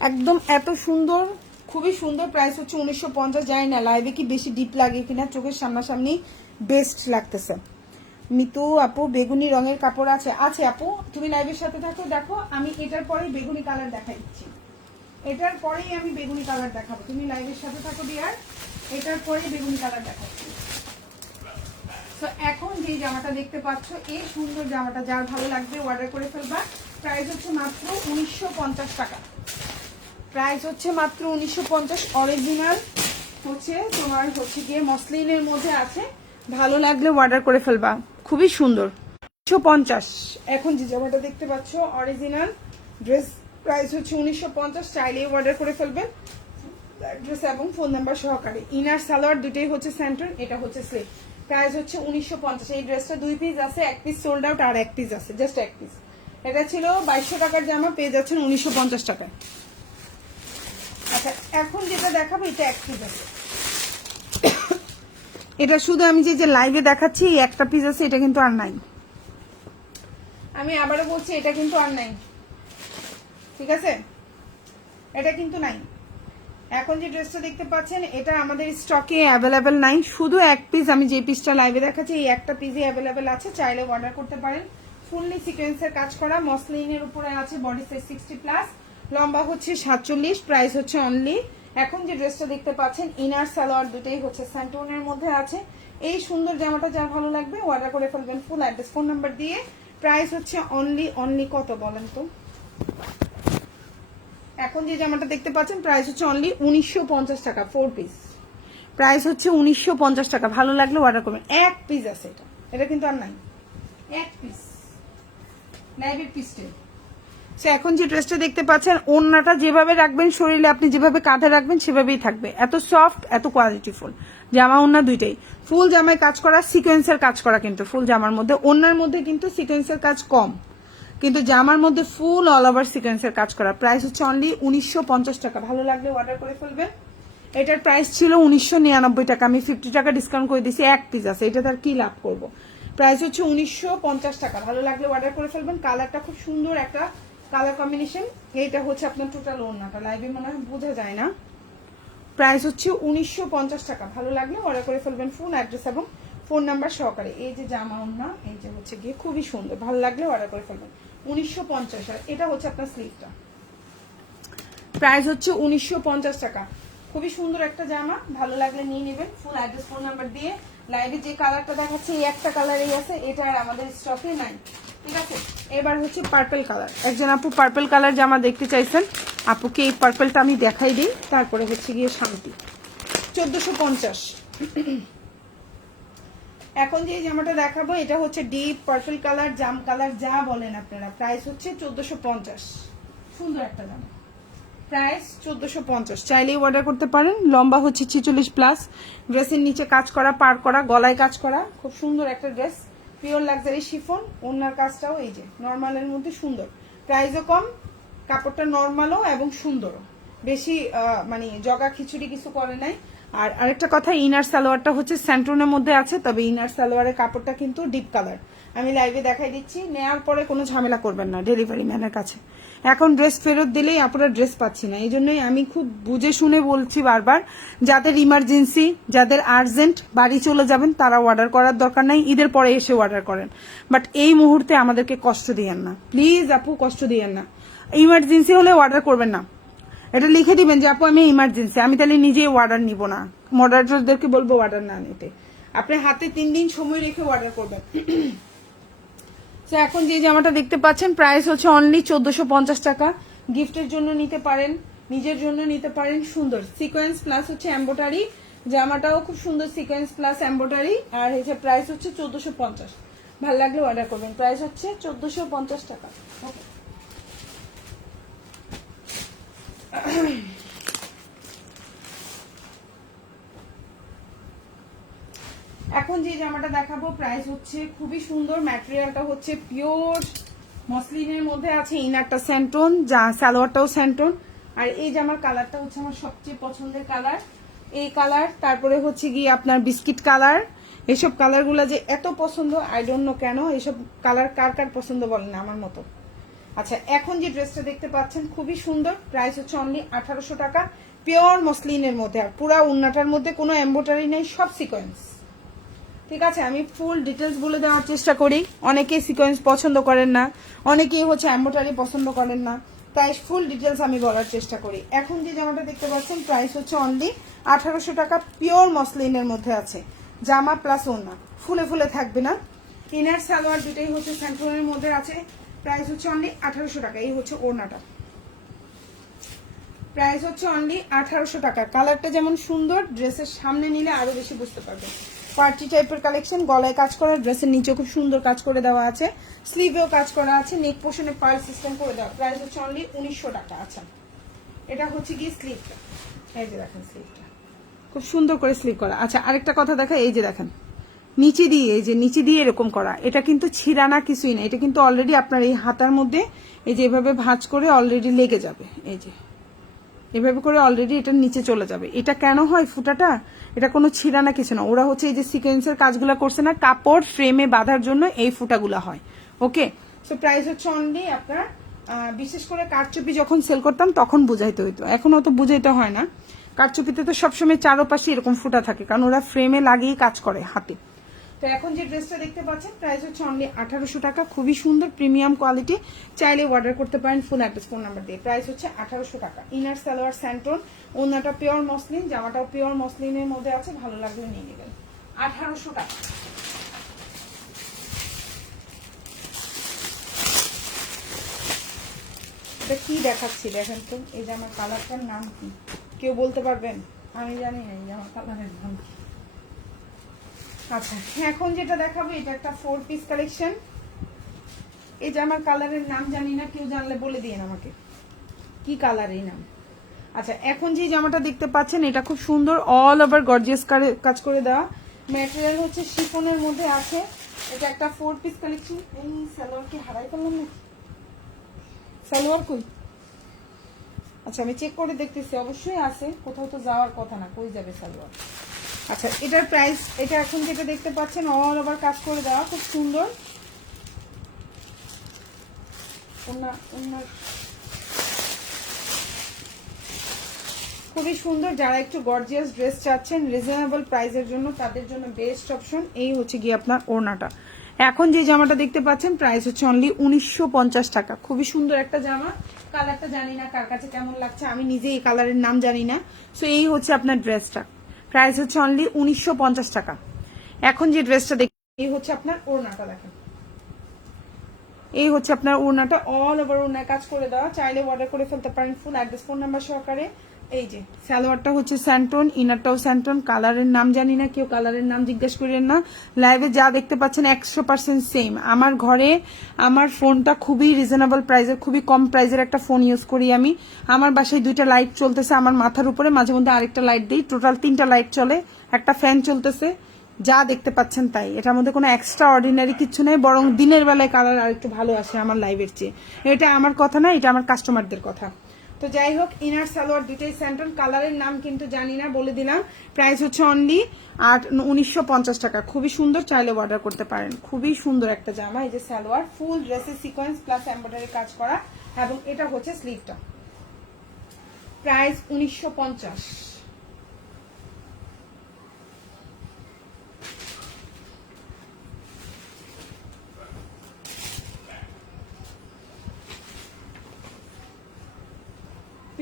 একদম এত সুন্দর, খুবই সুন্দর। প্রাইস হচ্ছে 1950। জানি না লাইভে কি বেশি ডিপ লাগে কিনা, চোখের সামনাসামনি বেস্ট লাগতেছে। মিতু আপু বেগুনি রঙের কাপড় আছে? আছে আপু, তুমি লাইভের সাথে থাকো, দেখো আমি এটার পরেই বেগুনি কালার দেখাই দিচ্ছি। এটার পরেই আমি বেগুনি কালার দেখাবো, তুমি লাইভের সাথে থাকো ডিয়ার। এটার পরে বেগুনি কালার দেখাচ্ছি। তো এখন যে জামাটা দেখতে পাচ্ছ, এই সুন্দর জামাটা যার ভালো লাগবে অর্ডার করে ফেলবা। প্রাইস হচ্ছে মাত্র 1950 টাকা। প্রাইস হচ্ছে মাত্র 1950। অরিজিনাল হচ্ছে তোমার হচ্ছে গিয়ে মসলিনের মধ্যে আছে, ভালো লাগলে অর্ডার করে ফেলবা, খুবই সুন্দর। 1950। এখন যে জামাটা দেখতে পাচ্ছ অরিজিনাল ড্রেস, প্রাইস হচ্ছে 1950। চাইলেই অর্ডার করে ফেলবেন অ্যাড্রেস এবং ফোন নাম্বার সহকারে। ইনার সালোয়ার দুটোই হচ্ছে সেন্টার, এটা হচ্ছে স্লিপ। প্রাইস হচ্ছে 1950। এই ড্রেসটা 2 পিস আছে, 1 পিস সোল্ড আউট, আর 1 পিস আছে, জাস্ট 1 পিস। এটা ছিল 2200 টাকার জামা, পেয়ে যাচ্ছেন 1950 টাকায়। আচ্ছা, এখন যেটা দেখাবো এটা 1 পিস আছে। এটা শুধু আমি যে লাইভে দেখাচ্ছি এই একটা পিস আছে, এটা কিন্তু আর নাই। আমি আবারও বলছি এটা কিন্তু আর নাই, ঠিক আছে, এটা কিন্তু নাই। এখন যে ড্রেসটা দেখতে পাচ্ছেন এটা আমাদের স্টকে অ্যাভেলেবেল নাই, শুধু 1 পিস। আমি যে পিসটা লাইভে দেখাচ্ছি এই একটা পিসই অ্যাভেলেবেল আছে, চাইলে অর্ডার করতে পারেন। ফুললি সিকোয়েন্সের কাজ করা, মসলিনের উপরে আছে, বডি সাইজ 60+, লম্বা হচ্ছে 47, প্রাইস হচ্ছে অনলি। এখন যে ড্রেসটা দেখতে পাচ্ছেন ইনার সালোয়ার দুটোই হচ্ছে স্যান্টোনের মধ্যে আছে। এই সুন্দর জামাটা যার ভালো লাগবে অর্ডার করে ফেলবেন ফুল অ্যাড্রেস ফোন নাম্বার দিয়ে। প্রাইস হচ্ছে অনলি কত বলেন তো? এখন যে জামাটা দেখতে পাচ্ছেন প্রাইস হচ্ছে অনলি 1950 টাকা, 4 পিস। প্রাইস হচ্ছে 1950 টাকা, ভালো লাগলে অর্ডার করবেন। 1 পিস আছে, এটা কিন্তু আর নাই, 1 পিস লাইভের পিসটা। এখন যে ড্রেসটা দেখতে পাচ্ছেন ওড়নাটা যেভাবে রাখবেন শরীরে, আপনি যেভাবে কাঁধে রাখবেন সেভাবেই থাকবে, এত সফট, এত কোয়ালিটিফুল জামা। ওড়না দুইটাই ফুল জামায় কাজ করা, সিকোয়েন্সের কাজ করা, কিন্তু ফুল জামার মধ্যে, ওড়নার মধ্যে কিন্তু সিকোয়েন্সের কাজ কম, কিন্তু জামার মধ্যে ফুল অল ওভার সিকোয়েন্সের কাজ করা। প্রাইস হচ্ছে অনলি 1950 টাকা, ভালো লাগলে অর্ডার করে ফেলবেন। এটার প্রাইস ছিল 1999 টাকা, আমি 50 টাকা ডিসকাউন্ট করে দিয়েছি, 1 পিস আছে, এটা তার কি লাভ করব। প্রাইস হচ্ছে 1950 টাকা, ভালো লাগলে অর্ডার করে ফেলবেন। কালারটা খুব সুন্দর একটা কালার কম্বিনেশন। এইটা হচ্ছে আপনার টোটাল ওড়নাটা, লাইভে মনে হয় বোঝা যায় না। প্রাইস হচ্ছে 1950 টাকা, ভালো লাগলে অর্ডার করে ফেলবেন ফুল অ্যাড্রেস এবং ফোন নাম্বার সহকারে। এই যে জামা ওড়না, এই যে হচ্ছে গিয়ে খুবই সুন্দর, ভালো লাগলে অর্ডার করে ফেলবেন 1950। আর এটা হচ্ছে আপনার স্লিভটা, প্রাইস হচ্ছে 1950 টাকা। খুবই সুন্দর একটা জামা, ভালো লাগলে নিয়ে নেবেন ফুল অ্যাড্রেস ফোন নাম্বার দিয়ে। লাইভে যে কালারটা দেখাচ্ছে এই একটা কালারই আছে, এটা আর আমাদের স্টকে নাই, ঠিক আছে। এবার হচ্ছে পার্পল কালার, একজন আপু পার্পল কালার জামা দেখতে চাইছেন, আপুকে এই পার্পলটা আমি দেখাই দিই, তারপরে হচ্ছে গিয়ে শান্তি। 1450। এখন যে জামাটা দেখাবো এটা হচ্ছে ডিপ পার্পল কালার, জাম কালার যা বলেন আপনারা। প্রাইস হচ্ছে 1450, সুন্দর একটা জামা, প্রাইস 1450। চাইলেই অর্ডার করতে পারেন। লম্বা হচ্ছে 46+, ড্রেসের নিচে কাজ করা, পার করা, গলায় কাজ করা, খুব সুন্দর একটা ড্রেস, পিওর লাক্সারি শিফন। ওনার কাজটাও এই যে নর্মালের মধ্যে সুন্দর, প্রাইসও কম, কাপড়টা নর্মালও এবং সুন্দরও, বেশি মানে জগা খিচুড়ি কিছু করে নাই। আর আরেকটা কথা, ইনার সালোয়ারটা হচ্ছে স্যান্টনের মধ্যে আছে, তবে ইনার সালোয়ারের কাপড়টা কিন্তু ডিপ কালার। আমি লাইভে দেখাই দিচ্ছি, নেওয়ার পরে কোনো ঝামেলা করবেন না ডেলিভারি ম্যানের কাছে। এখন ড্রেস ফেরত দিলেই আপনারা ড্রেস পাচ্ছি না, এই জন্যই আমি খুব বুঝে শুনে বলছি বারবার, যাদের ইমার্জেন্সি, যাদের আর্জেন্ট বাড়ি চলে যাবেন তারা অর্ডার করার দরকার নাই, ঈদের পরে এসে অর্ডার করেন। বাট এই মুহূর্তে আমাদেরকে কষ্ট দিয়েন না প্লিজ আপু, কষ্ট দিয়েন না। ইমার্জেন্সি হলে অর্ডার করবেন না, এটা লিখে দিবেন যে আপু আমি ইমার্জেন্সি, আমি তাহলে নিজেই অর্ডার নিব না, মডারেটরদেরকে বলবো অর্ডার না নিতে। আপনি হাতে 3 দিন সময় রেখে অর্ডার করবেন। তো এখন যে জামাটা দেখতে পাচ্ছেন প্রাইস হচ্ছে অনলি 1450 টাকা। গিফটের জন্য নিতে পারেন, নিজের জন্য নিতে পারেন। সুন্দর সিকোয়েন্স প্লাস হচ্ছে এমব্রয়ডারি, জামাটাও খুব সুন্দর সিকোয়েন্স প্লাস এমব্রয়ডারি, আর হচ্ছে প্রাইস হচ্ছে 1450। ভালো লাগলে অর্ডার করবেন, প্রাইস হচ্ছে 1450 টাকা। ওকে, এখন যে জামাটা দেখাবো প্রাইস হচ্ছে খুবই সুন্দর, ম্যাটেরিয়ালটা হচ্ছে পিওর মসলিনের মধ্যে আছে, ইনারটা স্যান্টন, যা সালোয়ারটাও স্যান্টন। আর এই জামার কালারটা হচ্ছে আমার সবচেয়ে পছন্দের কালার, এই কালার। তারপরে হচ্ছে গিয়ে আপনার বিস্কিট কালার, এইসব কালারগুলো যে এত পছন্দ আই ডোন্ট নো কেন, এইসব কালার কার কার পছন্দ বলেন না, আমার মতো। আচ্ছা, এখন যে ড্রেসটা দেখতে পাচ্ছেন খুবই সুন্দর, প্রাইস হচ্ছে অনলি 1800 টাকা, পিওর মসলিনের মধ্যে। আর পুরা উন্নাটার মধ্যে কোনো এমব্রয়ডারি নেই, সব সিকোয়েন্স। ঠিক আছে, আমি ফুল ডিটেলস বলে দেওয়ার চেষ্টা করি। অনেকেই সিকোয়েন্স পছন্দ করেন না, অনেকেই হচ্ছে এমব্রয়ডারি পছন্দ করেন না, তাই ফুল ডিটেলস আমি বলার চেষ্টা করি। এখন যে জামাটা দেখতে পাচ্ছেন প্রাইস হচ্ছে অনলি 1800 টাকা, পিওর মসলিনের মধ্যে আছে, জামা প্লাস ওড়না, ফুলে ফুলে থাকবে না। ইনার সালোয়ার দুটাই হচ্ছে স্যান্টনের মধ্যে আছে, প্রাইস হচ্ছে অনলি 1800 টাকা। এই হচ্ছে ওড়নাটা, প্রাইস হচ্ছে অনলি 1800 টাকা। কালারটা যেমন সুন্দর, ড্রেসের সামনে নিলে আরো বেশি বুঝতে পারবে। পার্টি টাইপের কালেকশন, গলায় কাজ করা, ড্রেসের নিচে খুব সুন্দর কাজ করে দেওয়া আছে, স্লিভেও কাজ করা আছে, নেক পোর্শনে পার্ল সিস্টেম করে দেওয়া। প্রাইস হচ্ছে অনলি 1900 টাকা। আচ্ছা, এটা হচ্ছে কি স্লিভটা, এই যে দেখেন স্লিভটা খুব সুন্দর করে স্লিভ করা। আচ্ছা, আরেকটা কথা দেখা, এই যে দেখেন নিচে দিয়ে, এই যে নিচে দিয়ে এরকম করা, এটা কিন্তু ছিঁড়ানা কিছুই না, এটা কিন্তু অলরেডি আপনার এই হাতার মধ্যে এই যে এভাবে ভাঁজ করে অলরেডি লেগে যাবে, এই যে এভাবে করে অলরেডি এটার নিচে চলে যাবে। এটা কেন হয় ফুটাটা, এটা কোনো ছিঁড়ানা কিছু না, ওরা হচ্ছে এই যে সিকোয়েন্সের কাজগুলো করছে না, কাপড় ফ্রেমে বাঁধার জন্য এই ফুটাগুলো হয়। ওকে, সো প্রাইস হচ্ছে অনলি আপনার, বিশেষ করে কারচুপি যখন সেল করতাম তখন বুঝাইতে হইতো, এখন অত বুঝাইতে হয় না। কারচুপিতে তো সবসময় চারোপাশে এরকম ফুটা থাকে, কারণ ওরা ফ্রেমে লাগিয়ে কাজ করে হাতে। তো এখন যে ড্রেসটা দেখতে পাচ্ছেন প্রাইস হচ্ছে অনলি 1800 টাকা, খুবই সুন্দর প্রিমিয়াম কোয়ালিটি, চাইলে অর্ডার করতে পারেন ফুল অ্যাড্রেস ফোন নাম্বার দিয়ে। প্রাইস হচ্ছে 1800 টাকা। ইনার সালোয়ার স্যান্টন, ওনাটা পিওর মসলিন, জামাটাও পিওর মসলিনের মধ্যে আছে, ভালো লাগলে নিয়ে নেবেন। 1800 টাকা। এটা কি দেখাচ্ছি দেখেন তো, এই জামার কালারটার নাম কি কেউ বলতে পারবেন? আমি জানি না এই জামার কালারের নাম কি। আচ্ছা, এখন যেটা দেখাবো এটা একটা 4 পিস কালেকশন, এই জামার কালারের নাম জানি না, কেউ জানলে বলে দিন আমাকে কি কালার এই নাম। আচ্ছা, এখন যে জামাটা দেখতে পাচ্ছেন এটা খুব সুন্দর, অল ওভার গর্জিয়াস কাজ করে দেওয়া, ম্যাটেরিয়াল হচ্ছে শিফনের মধ্যে আছে। এটা একটা 4 পিস কালেকশন। এই সালোয়ার কি হারাই ফেললাম নাকি, সালোয়ার কই? আচ্ছা, আমি চেক করে দেখতেছি, অবশ্যই আছে, কোথাও তো যাওয়ার কথা না, কই যাবে সালোয়ার। আচ্ছা, এটার প্রাইস, এটা এখন যেটা দেখতে পাচ্ছেন অল ওভার কাজ করে দেওয়া, খুব সুন্দর। খুবই সুন্দর, যারা একটু গর্জিয়াস ড্রেস চাচ্ছেন রিজনেবল প্রাইসের জন্য, তাদের জন্য বেস্ট অপশন। এই হচ্ছে গিয়ে আপনার ওড়নাটা। এখন যে জামাটা দেখতে পাচ্ছেন প্রাইস হচ্ছে অনলি 1950 টাকা, খুবই সুন্দর একটা জামা। কালারটা জানি না কার কাছে কেমন লাগছে, আমি নিজে এই কালারের নাম জানি না। সো এই হচ্ছে আপনার ড্রেসটা, প্রাইস হচ্ছে অনলি 1950 টাকা। এখন যে ড্রেসটা দেখি, এই হচ্ছে আপনার ওড়নাটা, দেখেন এই হচ্ছে আপনার ওড়নাটা, অল ওভার ওড়নায় কাজ করে দেওয়া, চাইলে অর্ডার করে ফেলতে পারেন ফুল অ্যাড্রেস ফোন নাম্বার সহকারে। এই যে সালোয়ারটা হচ্ছে স্যান্টন, ইনারটাও স্যান্টন, কালারের নাম জানি না, কেউ কালারের নাম জিজ্ঞেস করেন না। লাইভে যা দেখতে পাচ্ছেন 100% সেম। আমার ঘরে আমার ফোনটা খুবই রিজনেবল প্রাইসের, খুবই কম প্রাইসের একটা ফোন ইউজ করি আমি। আমার বাসায় 2টা লাইট চলতেছে আমার মাথার উপরে, মাঝে মধ্যে আরেকটা লাইট দিই, টোটাল 3টা লাইট চলে, একটা ফ্যান চলতেছে, যা দেখতে পাচ্ছেন তাই। এটার মধ্যে কোনো এক্সট্রা অর্ডিনারি কিছু নেই, বরং দিনের বেলায় কালার আর একটু ভালো আসে আমার লাইভের চেয়ে। এটা আমার কথা না, এটা আমার কাস্টমারদের কথা। তো যাই হোক, ইনার সালোয়ার দুইটাই স্যান্টন, কালারের নাম কিন্তু জানি না, বলে দিলাম। প্রাইস হচ্ছে অনলি 1950 টাকা, খুবই সুন্দর, চাইলে অর্ডার করতে পারেন। খুবই সুন্দর একটা জামা, এই যে সালোয়ার, ফুল ড্রেসের সিকোয়েন্স প্লাস এমব্রয়ডারি কাজ করা, এবং এটা হচ্ছে স্লিভটা। প্রাইস 1950।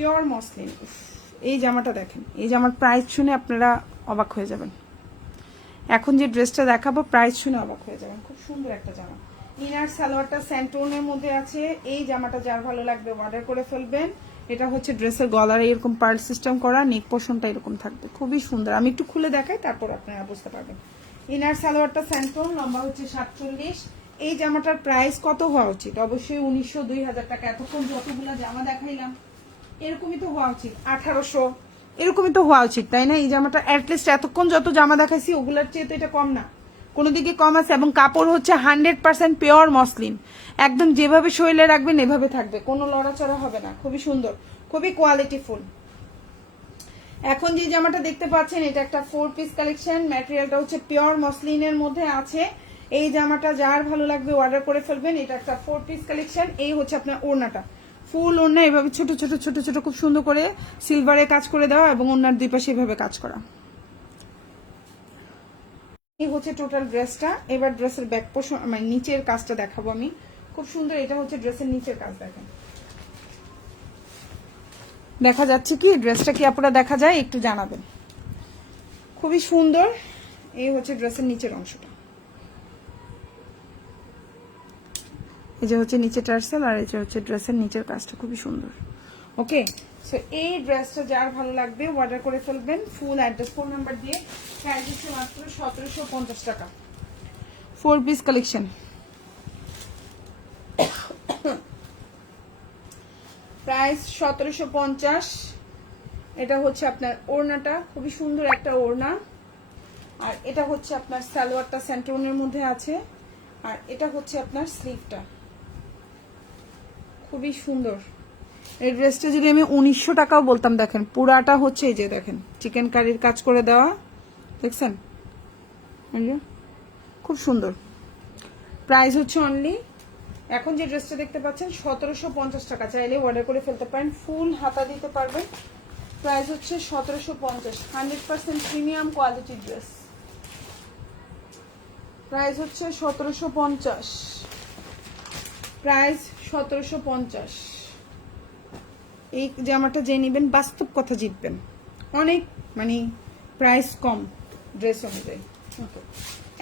Pure muslin. এই জামাটা দেখেন, এই জামার প্রাইস শুনে আপনারা অবাক হয়ে যাবেন। এখন যে ড্রেসটা দেখাবো প্রাইস শুনে অবাক হয়ে যাবেন। খুব সুন্দর একটা জামা, ইনার সালোয়ারটা স্যান্টোনের মধ্যে আছে। এই জামাটা যার ভালো লাগবে অর্ডার করে ফেলবেন। এটা হচ্ছে ড্রেসের গলার এরকম পার্ল সিস্টেম করা, নেক পোর্শনটা এরকম থাকবে, খুবই সুন্দর। আমি একটু খুলে দেখাই, তারপর আপনারা বুঝতে পারবেন। ইনার সালোয়ারটা স্যান্টোন, লম্বা হচ্ছে 47। এই জামাটার প্রাইস কত হওয়া উচিত? অবশ্যই 1900, 2000 টাকা। এতক্ষণ যতগুলো জামা দেখাইলাম এরকমই তো হওয়া উচিত, 1800 এরকমই তো হওয়া উচিত, তাই না? এই জামাটা অ্যাটলিস্ট এতক্ষণ যত জামা দেখাইছি ওগুলোর চেয়ে তো এটা কম না, কোনো দিকে কম আছে। এবং কাপড় হচ্ছে 100% পিওর মসলিন, একদম যেভাবে শরীরে রাখবেন এভাবে থাকবে, কোনো লড়াচড়া হবে না। খুবই সুন্দর, খুবই কোয়ালিটিফুল। এখন যে জামাটা দেখতে পাচ্ছেন এটা একটা 4 পিস কালেকশন, ম্যাটেরিয়ালটা হচ্ছে পিওর মসলিনের মধ্যে আছে। এই জামাটা যার ভালো লাগবে অর্ডার করে ফেলবেন। এটা একটা 4 পিস কালেকশন। এই হচ্ছে আপনার ওড়নাটা, ফুল ওড়না এভাবে ছোট ছোট ছোট ছোট খুব সুন্দর করে সিলভারে কাজ করে দেওয়া এবং ওড়নার দুই পাশে এভাবে কাজ করা। এই হচ্ছে টোটাল ড্রেসটা। এবার ড্রেসের ব্যাক পোর্শন মানে নিচের কাজটা দেখাবো আমি, খুব সুন্দর। এটা হচ্ছে ড্রেসের নিচের কাজ, দেখেন দেখা যাচ্ছে কি? ড্রেসটা কি আপনারা দেখা যায় একটু জানাবেন। খুবই সুন্দর। এই হচ্ছে ড্রেসের নিচের অংশটা, এই যে হচ্ছে নিচে টার্সেল, আর এই যে হচ্ছে ড্রেসের নিচের কাজটা, খুবই সুন্দর। ওকে, সো এই ড্রেসটা যার ভালো লাগবে অর্ডার করে ফেলবেন। ফুল অ্যাড্রেস, ফোন নাম্বার দিয়ে। প্রাইস হচ্ছে মাত্র 1750 টাকা। 4 পিস কালেকশন, প্রাইস 1750। এটা হচ্ছে আপনার ওড়নাটা, খুবই সুন্দর একটা ওড়না। আর এটা হচ্ছে আপনার সালোয়ারটা স্যান্টোনের মধ্যে আছে। আর এটা হচ্ছে আপনার স্লিভটা, খুবই সুন্দর। এই ড্রেসটা যদি আমি 1900 টাকাও বলতাম, দেখেন পুরাটা হচ্ছে এই যে দেখেন চিকেন কারির কাজ করে দেওয়া, দেখছেন? খুব সুন্দর। প্রাইস হচ্ছে অনলি, এখন যে ড্রেসটা দেখতে পাচ্ছেন 1750 টাকা। চাইলে অর্ডার করে ফেলতে পারেন, ফুল হাতা দিতে পারবেন। প্রাইস হচ্ছে 1750, 100% প্রিমিয়াম কোয়ালিটির ড্রেস। প্রাইস হচ্ছে 1750, প্রাইস 1750। এই জামাটা যে নেবেন বাস্তব কথা জিতবেন, অনেক মানে প্রাইস কম ড্রেস অনুযায়ী।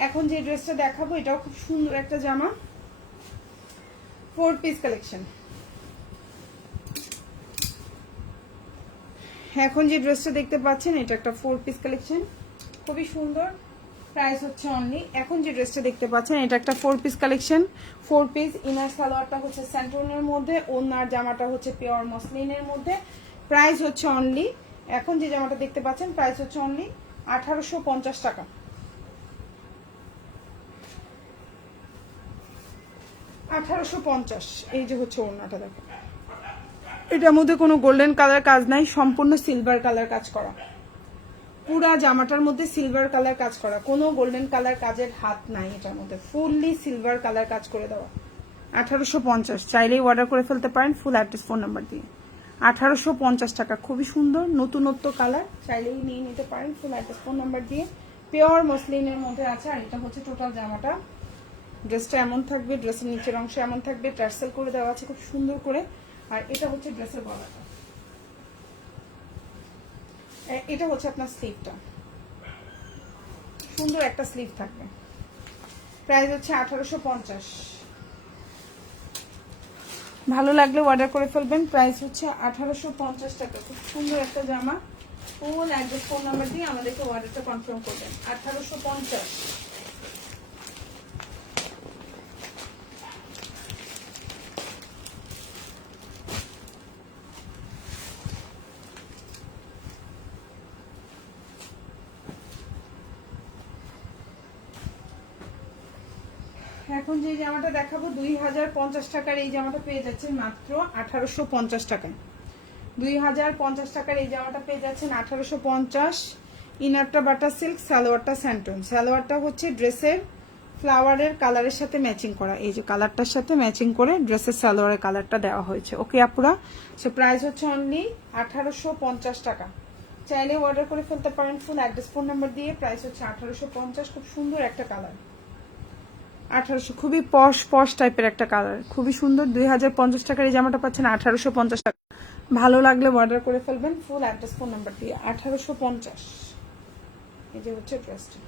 এখন যে ড্রেসটা দেখাবো এটাও খুব সুন্দর একটা জামা, 4 পিস কালেকশন। এখন যে ড্রেসটা দেখতে পাচ্ছেন এটা একটা 4 পিস কালেকশন, খুবই সুন্দর। প্রাইস হচ্ছে অনলি, এখন যে ড্রেসটা দেখতে পাচ্ছেন এটা একটা 4 পিস কালেকশন। 4 পিস, ইনার সালোয়ারটা হচ্ছে স্যান্টোনের মধ্যে, ওনার জামাটা হচ্ছে পিওর মসলিনের মধ্যে। প্রাইস হচ্ছে অনলি, এখন যে জামাটা দেখতে পাচ্ছেন প্রাইস হচ্ছে অনলি 1850 টাকা। 1850। এই যে হচ্ছে ওড়নাটা দেখেন, এটার মধ্যে কোনো গোল্ডেন কালার কাজ নাই, সম্পূর্ণ সিলভার কালার কাজ করা। পুরা জামাটার মধ্যে সিলভার কালার কাজ করা, কোনো গোল্ডেন কালার কাজের হাত নাই এটার মধ্যে, ফুললি সিলভার কালার কাজ করে দেওয়া। 1850, চাইলেই অর্ডার করে ফেলতে পারেন ফুল অ্যাড্রেস ফোন নাম্বার দিয়ে। 1850 টাকা, খুবই সুন্দর নতুনত্ব কালার, চাইলেই নিয়ে নিতে পারেন ফুল অ্যাড্রেস ফোন নাম্বার দিয়ে। পিওর মসলিনের মধ্যে আছে। আর এটা হচ্ছে টোটাল জামাটা, ড্রেসটা এমন থাকবে, ড্রেসের নিচের অংশ এমন থাকবে, টার্সেল করে দেওয়া আছে খুব সুন্দর করে। আর এটা হচ্ছে ড্রেসের গলাটা, এটা হচ্ছে আপনার স্লিভটা, সুন্দর একটা স্লিভ থাকবে। প্রাইস হচ্ছে 1850। ভালো লাগলে অর্ডার করে ফেলবেন। প্রাইস হচ্ছে 1850 টাকা, খুব সুন্দর একটা জামা। ফুল অ্যাড্রেস ফোন নাম্বার দিয়ে আমাদেরকে অর্ডারটা কনফার্ম করবেন। 1850। এখন যে জামাটা দেখাবো 2050 টাকার, এই জামাটা পেয়ে যাচ্ছেন মাত্র 1850 টাকায়। 2050 টাকার এই জামাটা পেয়ে যাচ্ছেন 1850। ইনারটা বাটার সিল্ক, সালোয়ারটা স্যান্টন। সালোয়ারটা হচ্ছে ড্রেসের ফ্লাওয়ারের কালারের সাথে ম্যাচিং করা, এই যে কালারটার সাথে ম্যাচিং করে ড্রেসের সালোয়ারের কালারটা দেওয়া হয়েছে। ওকে আপুরা, সো প্রাইস হচ্ছে অনলি 1850 টাকা। চাইলে অর্ডার করে ফেলতে পারেন ফুল অ্যাড্রেস ফোন নাম্বার দিয়ে। প্রাইস হচ্ছে 1850, খুব সুন্দর একটা কালার। 1800, খুবই পশ টাইপের একটা কালার, খুবই সুন্দর। 2050 টাকার এই জামাটা পাচ্ছেন 1850 টাকা। ভালো লাগলে অর্ডার করে ফেলবেন ফুল অ্যাড্রেস ফোন নাম্বার দিয়ে। 1850। এই যে হচ্ছে ড্রেসটা,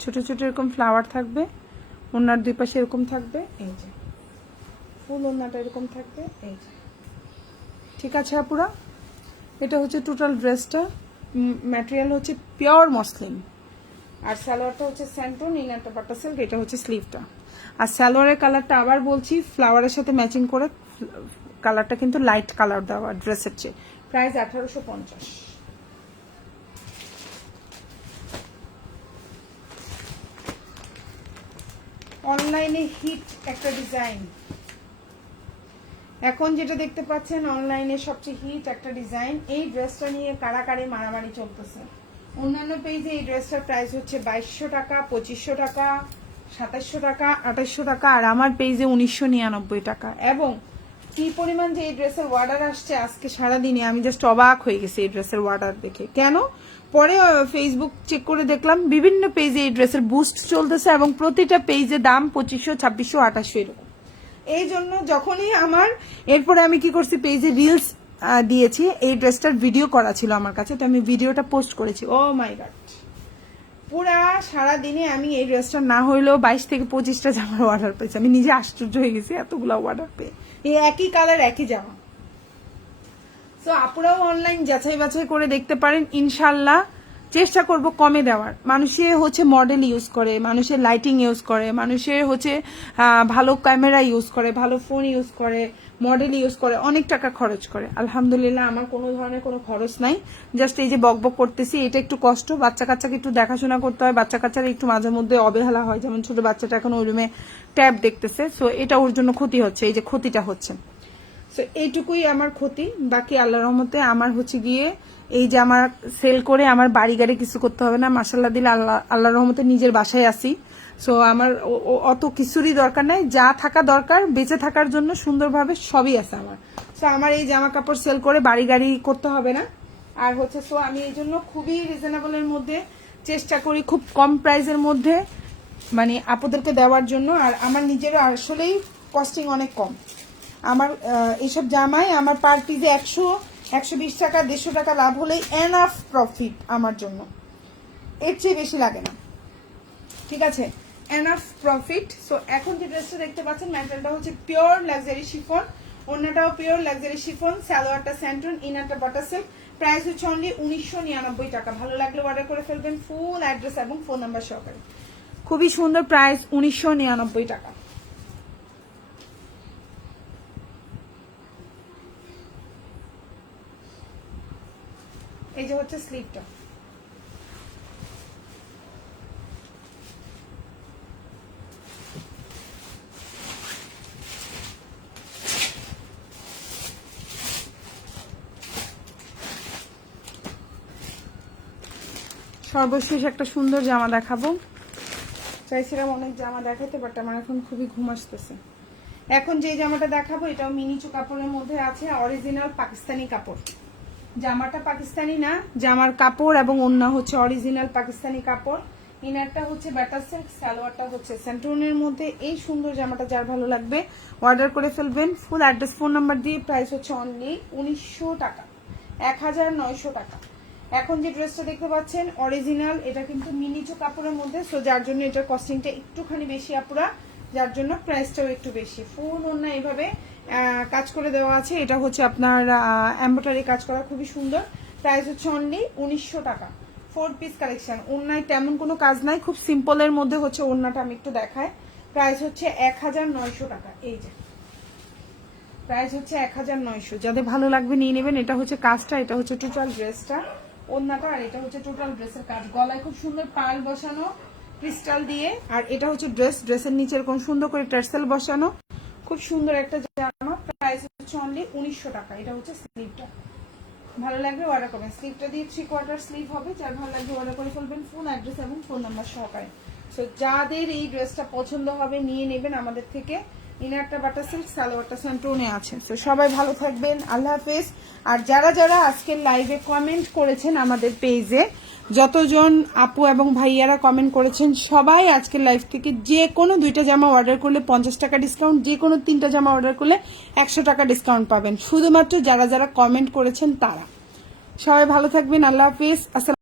ছোট ছোট এরকম ফ্লাওয়ার থাকবে, ওনার দুই পাশে এরকম থাকবে, এই যে ফুল ওনাটা এরকম থাকবে, এই যে। ঠিক আছে আপুরা, এটা হচ্ছে টোটাল ড্রেসটা। ম্যাটেরিয়াল হচ্ছে পিওর মসলিন, আর সালোয়ারটা হচ্ছে স্যান্টন, ইনারটা বাটা সিল্ক, এটা হচ্ছে স্লিভটা। আর সালোয়ারের কালারটা আবার বলছি ফ্লাওয়ারের সাথে ম্যাচিং করে, কালারটা কিন্তু লাইট কালার দেওয়া ড্রেসের চেয়ে। প্রাইস 1850। অনলাইনে হিট একটা ডিজাইন, এখন যেটা দেখতে পাচ্ছেন অনলাইনে সবচেয়ে হিট একটা ডিজাইন। এই ড্রেসটা নিয়ে কারাকারি মারামারি চলতেছে। অন্যান্য পেজে এই ড্রেসটার প্রাইস হচ্ছে 2200 টাকা, 2500 টাকা, 2700 টাকা, 2800 টাকা, আর আমার পেজে 1999 টাকা। এবং কি পরিমাণ যে এই ড্রেসের অর্ডার আসছে আজকে সারাদিনে, আমি জাস্ট অবাক হয়ে গেছি এই ড্রেসের অর্ডার দেখে। কেন? পরে ফেসবুক চেক করে দেখলাম বিভিন্ন পেজে এই ড্রেসের বুস্ট চলতেছে, এবং প্রতিটা পেজে দাম 2500, 2600, 2800 এরকম। এই জন্য যখনই আমার, এরপরে আমি কি করছি, পেজে রিলস দিয়েছি, এই ড্রেসটার ভিডিও করা ছিল আমার কাছে, তো আমি ভিডিওটা পোস্ট করেছি। ও মাই গড, পুরা সারাদিনে আমি এই ড্রেসটা না হইলেও 22 থেকে 25টা জামার অর্ডার পেয়েছি। আমি নিজে আশ্চর্য হয়ে গেছি এতগুলো অর্ডার পেয়ে, এই একই কালার একই জামা। তো আপুরাও অনলাইন যাচাই বাছাই করে দেখতে পারেন। ইনশাল্লাহ চেষ্টা করব কমে দেওয়ার। মানুষে হচ্ছে মডেল ইউজ করে, মানুষের লাইটিং ইউজ করে, মানুষের হচ্ছে ভালো ক্যামেরা ইউজ করে, ভালো ফোন ইউজ করে, মডেল ইউজ করে, অনেক টাকা খরচ করে। আলহামদুলিল্লাহ আমার কোনো ধরনের কোনো খরচ নাই। জাস্ট এই যে বকবক করতেছি, এটা একটু কষ্ট। বাচ্চা কাচ্চাকে একটু দেখাশোনা করতে হয়, বাচ্চা কাচ্চারা একটু মাঝে মধ্যে অবহেলা হয়, যেমন ছোট বাচ্চাটা এখন ওই রুমে ট্যাব দেখতেছে, সো এটা ওর জন্য ক্ষতি হচ্ছে, এই যে ক্ষতিটা হচ্ছে। সো এইটুকুই আমার ক্ষতি, বাকি আল্লাহর রহমতে আমার হচ্ছে গিয়ে এই যে আমার সেল করে আমার বাড়ি গাড়ি কিছু করতে হবে না। মাশাল্লাহ দিলে আল্লাহর রহমতে নিজের বাসায় আসি, সো আমার অত কিছুরই দরকার নাই। যা থাকা দরকার বেঁচে থাকার জন্য সুন্দরভাবে সবই আছে আমার। সো আমার এই জামা কাপড় সেল করে বাড়ি গাড়ি করতে হবে না। আর হচ্ছে সো আমি এই জন্য খুবই রিজনেবলের মধ্যে চেষ্টা করি, খুব কম প্রাইসের মধ্যে মানে আপুদেরকে দেওয়ার জন্য। আর আমার নিজেরও আসলেই কস্টিং অনেক কম। আমার এইসব জামায় আমার পার পিসে 100, 120 টাকা, 150 টাকা লাভ হলেই এনাফ প্রফিট আমার জন্য, এর চেয়ে বেশি লাগে না। ঠিক আছে, এনাফ প্রফিট। সো এখন যে ড্রেসটা দেখতে পাচ্ছেন, ম্যাটেরিয়ালটা হচ্ছে পিওর লাক্সারি শিফন, অন্যটাও পিওর লাক্সারি শিফন, সালোয়ারটা স্যান্টন, ইনারটা বাটার সিল্ক। প্রাইস হচ্ছে অনলি 1999 টাকা। ভালো লাগলে অর্ডার করে ফেলবেন ফুল অ্যাড্রেস এবং ফোন নাম্বার সহকারে। খুবই সুন্দর, প্রাইস 1999 টাকা। এই যে হচ্ছে স্লিভটা, সর্বশেষ একটা সুন্দর জামা দেখাবো। চাইছিলাম অনেক জামা দেখাতে, বাট আমার এখন খুবই ঘুম আসতেছে। এখন যে জামাটা দেখাবো এটাও মিনিচু কাপড়ের মধ্যে আছে, অরিজিনাল পাকিস্তানি কাপড়। জামাটা পাকিস্তানি না, জামার কাপড় এবং ওড়না হচ্ছে অরিজিনাল পাকিস্তানি কাপড়। ইনারটা হচ্ছে বাটার সিল্ক, সালোয়ারটা হচ্ছে স্যান্টনের মধ্যে। এই সুন্দর জামাটা যার ভালো লাগবে অর্ডার করে ফেলবেন ফুল অ্যাড্রেস ফোন নাম্বার দিয়ে। প্রাইস হচ্ছে অনলি 1900 টাকা, 1900 টাকা। এখন যে ড্রেসটা দেখতে পাচ্ছেন অরিজিনাল, এটা কিন্তু মিনিচু কাপড়ের মধ্যে, সো যার জন্য এটার কস্টিংটা একটুখানি বেশি আপুরা, যার জন্য প্রাইসটাও একটু বেশি। ফুল ওড়না এইভাবে কাজ করে দেওয়া আছে, এটা হচ্ছে আপনার এমব্রয়ডারি কাজ করা, খুবই সুন্দর। প্রাইস হচ্ছে অনলি 1900 টাকা। 4 পিস কালেকশন, ওড়নায় তেমন কোনো কাজ নাই, খুব সিম্পলের মধ্যে হচ্ছে ওড়নাটা আমি একটু দেখাই। প্রাইস হচ্ছে 1900 টাকা। এই যে প্রাইস হচ্ছে 1900। যাদের ভালো লাগবে নিয়ে নেবেন। এটা হচ্ছে কাজটা, এটা হচ্ছে টোটাল ড্রেসটা, ওড়নাটা, আর এটা হচ্ছে টোটাল ড্রেসের কাজ। গলায় খুব সুন্দর পার্ল বসানো ক্রিস্টাল দিয়ে, আর এটা হচ্ছে ড্রেসের নিচে এরকম সুন্দর করে টার্সেল বসানো, খুব সুন্দর একটা জামা। প্রাইস হচ্ছে অনলি 1900 টাকা। এটা হচ্ছে স্লিভটা, ভালো লাগবে অর্ডার করবেন। স্লিভটা দিয়ে 3/4 স্লিভ হবে, যার ভালো লাগবে অর্ডার করে ফেলবেন ফুল অ্যাড্রেস এবং ফোন নাম্বার সহকারে। সো যাদের এই ড্রেসটা পছন্দ হবে নিয়ে নেবেন আমাদের থেকে। ইনারটা বাটা সিল্ক, সালোয়ারটা সেন্টোনে আছে। তো সবাই ভালো থাকবেন, আল্লাহ হাফেজ। আর যারা যারা আজকের লাইভে কমেন্ট করেছেন আমাদের পেজে, যতজন আপু এবং ভাইয়ারা কমেন্ট করেছেন, সবাই আজকের লাইভ থেকে যে কোনো 2টা জামা অর্ডার করলে 50 টাকা ডিসকাউন্ট, যে কোনো 3টা জামা অর্ডার করলে 100 টাকা ডিসকাউন্ট পাবেন, শুধুমাত্র যারা যারা কমেন্ট করেছেন তারা। সবাই ভালো থাকবেন, আল্লাহ হাফেজ, আসসালাম।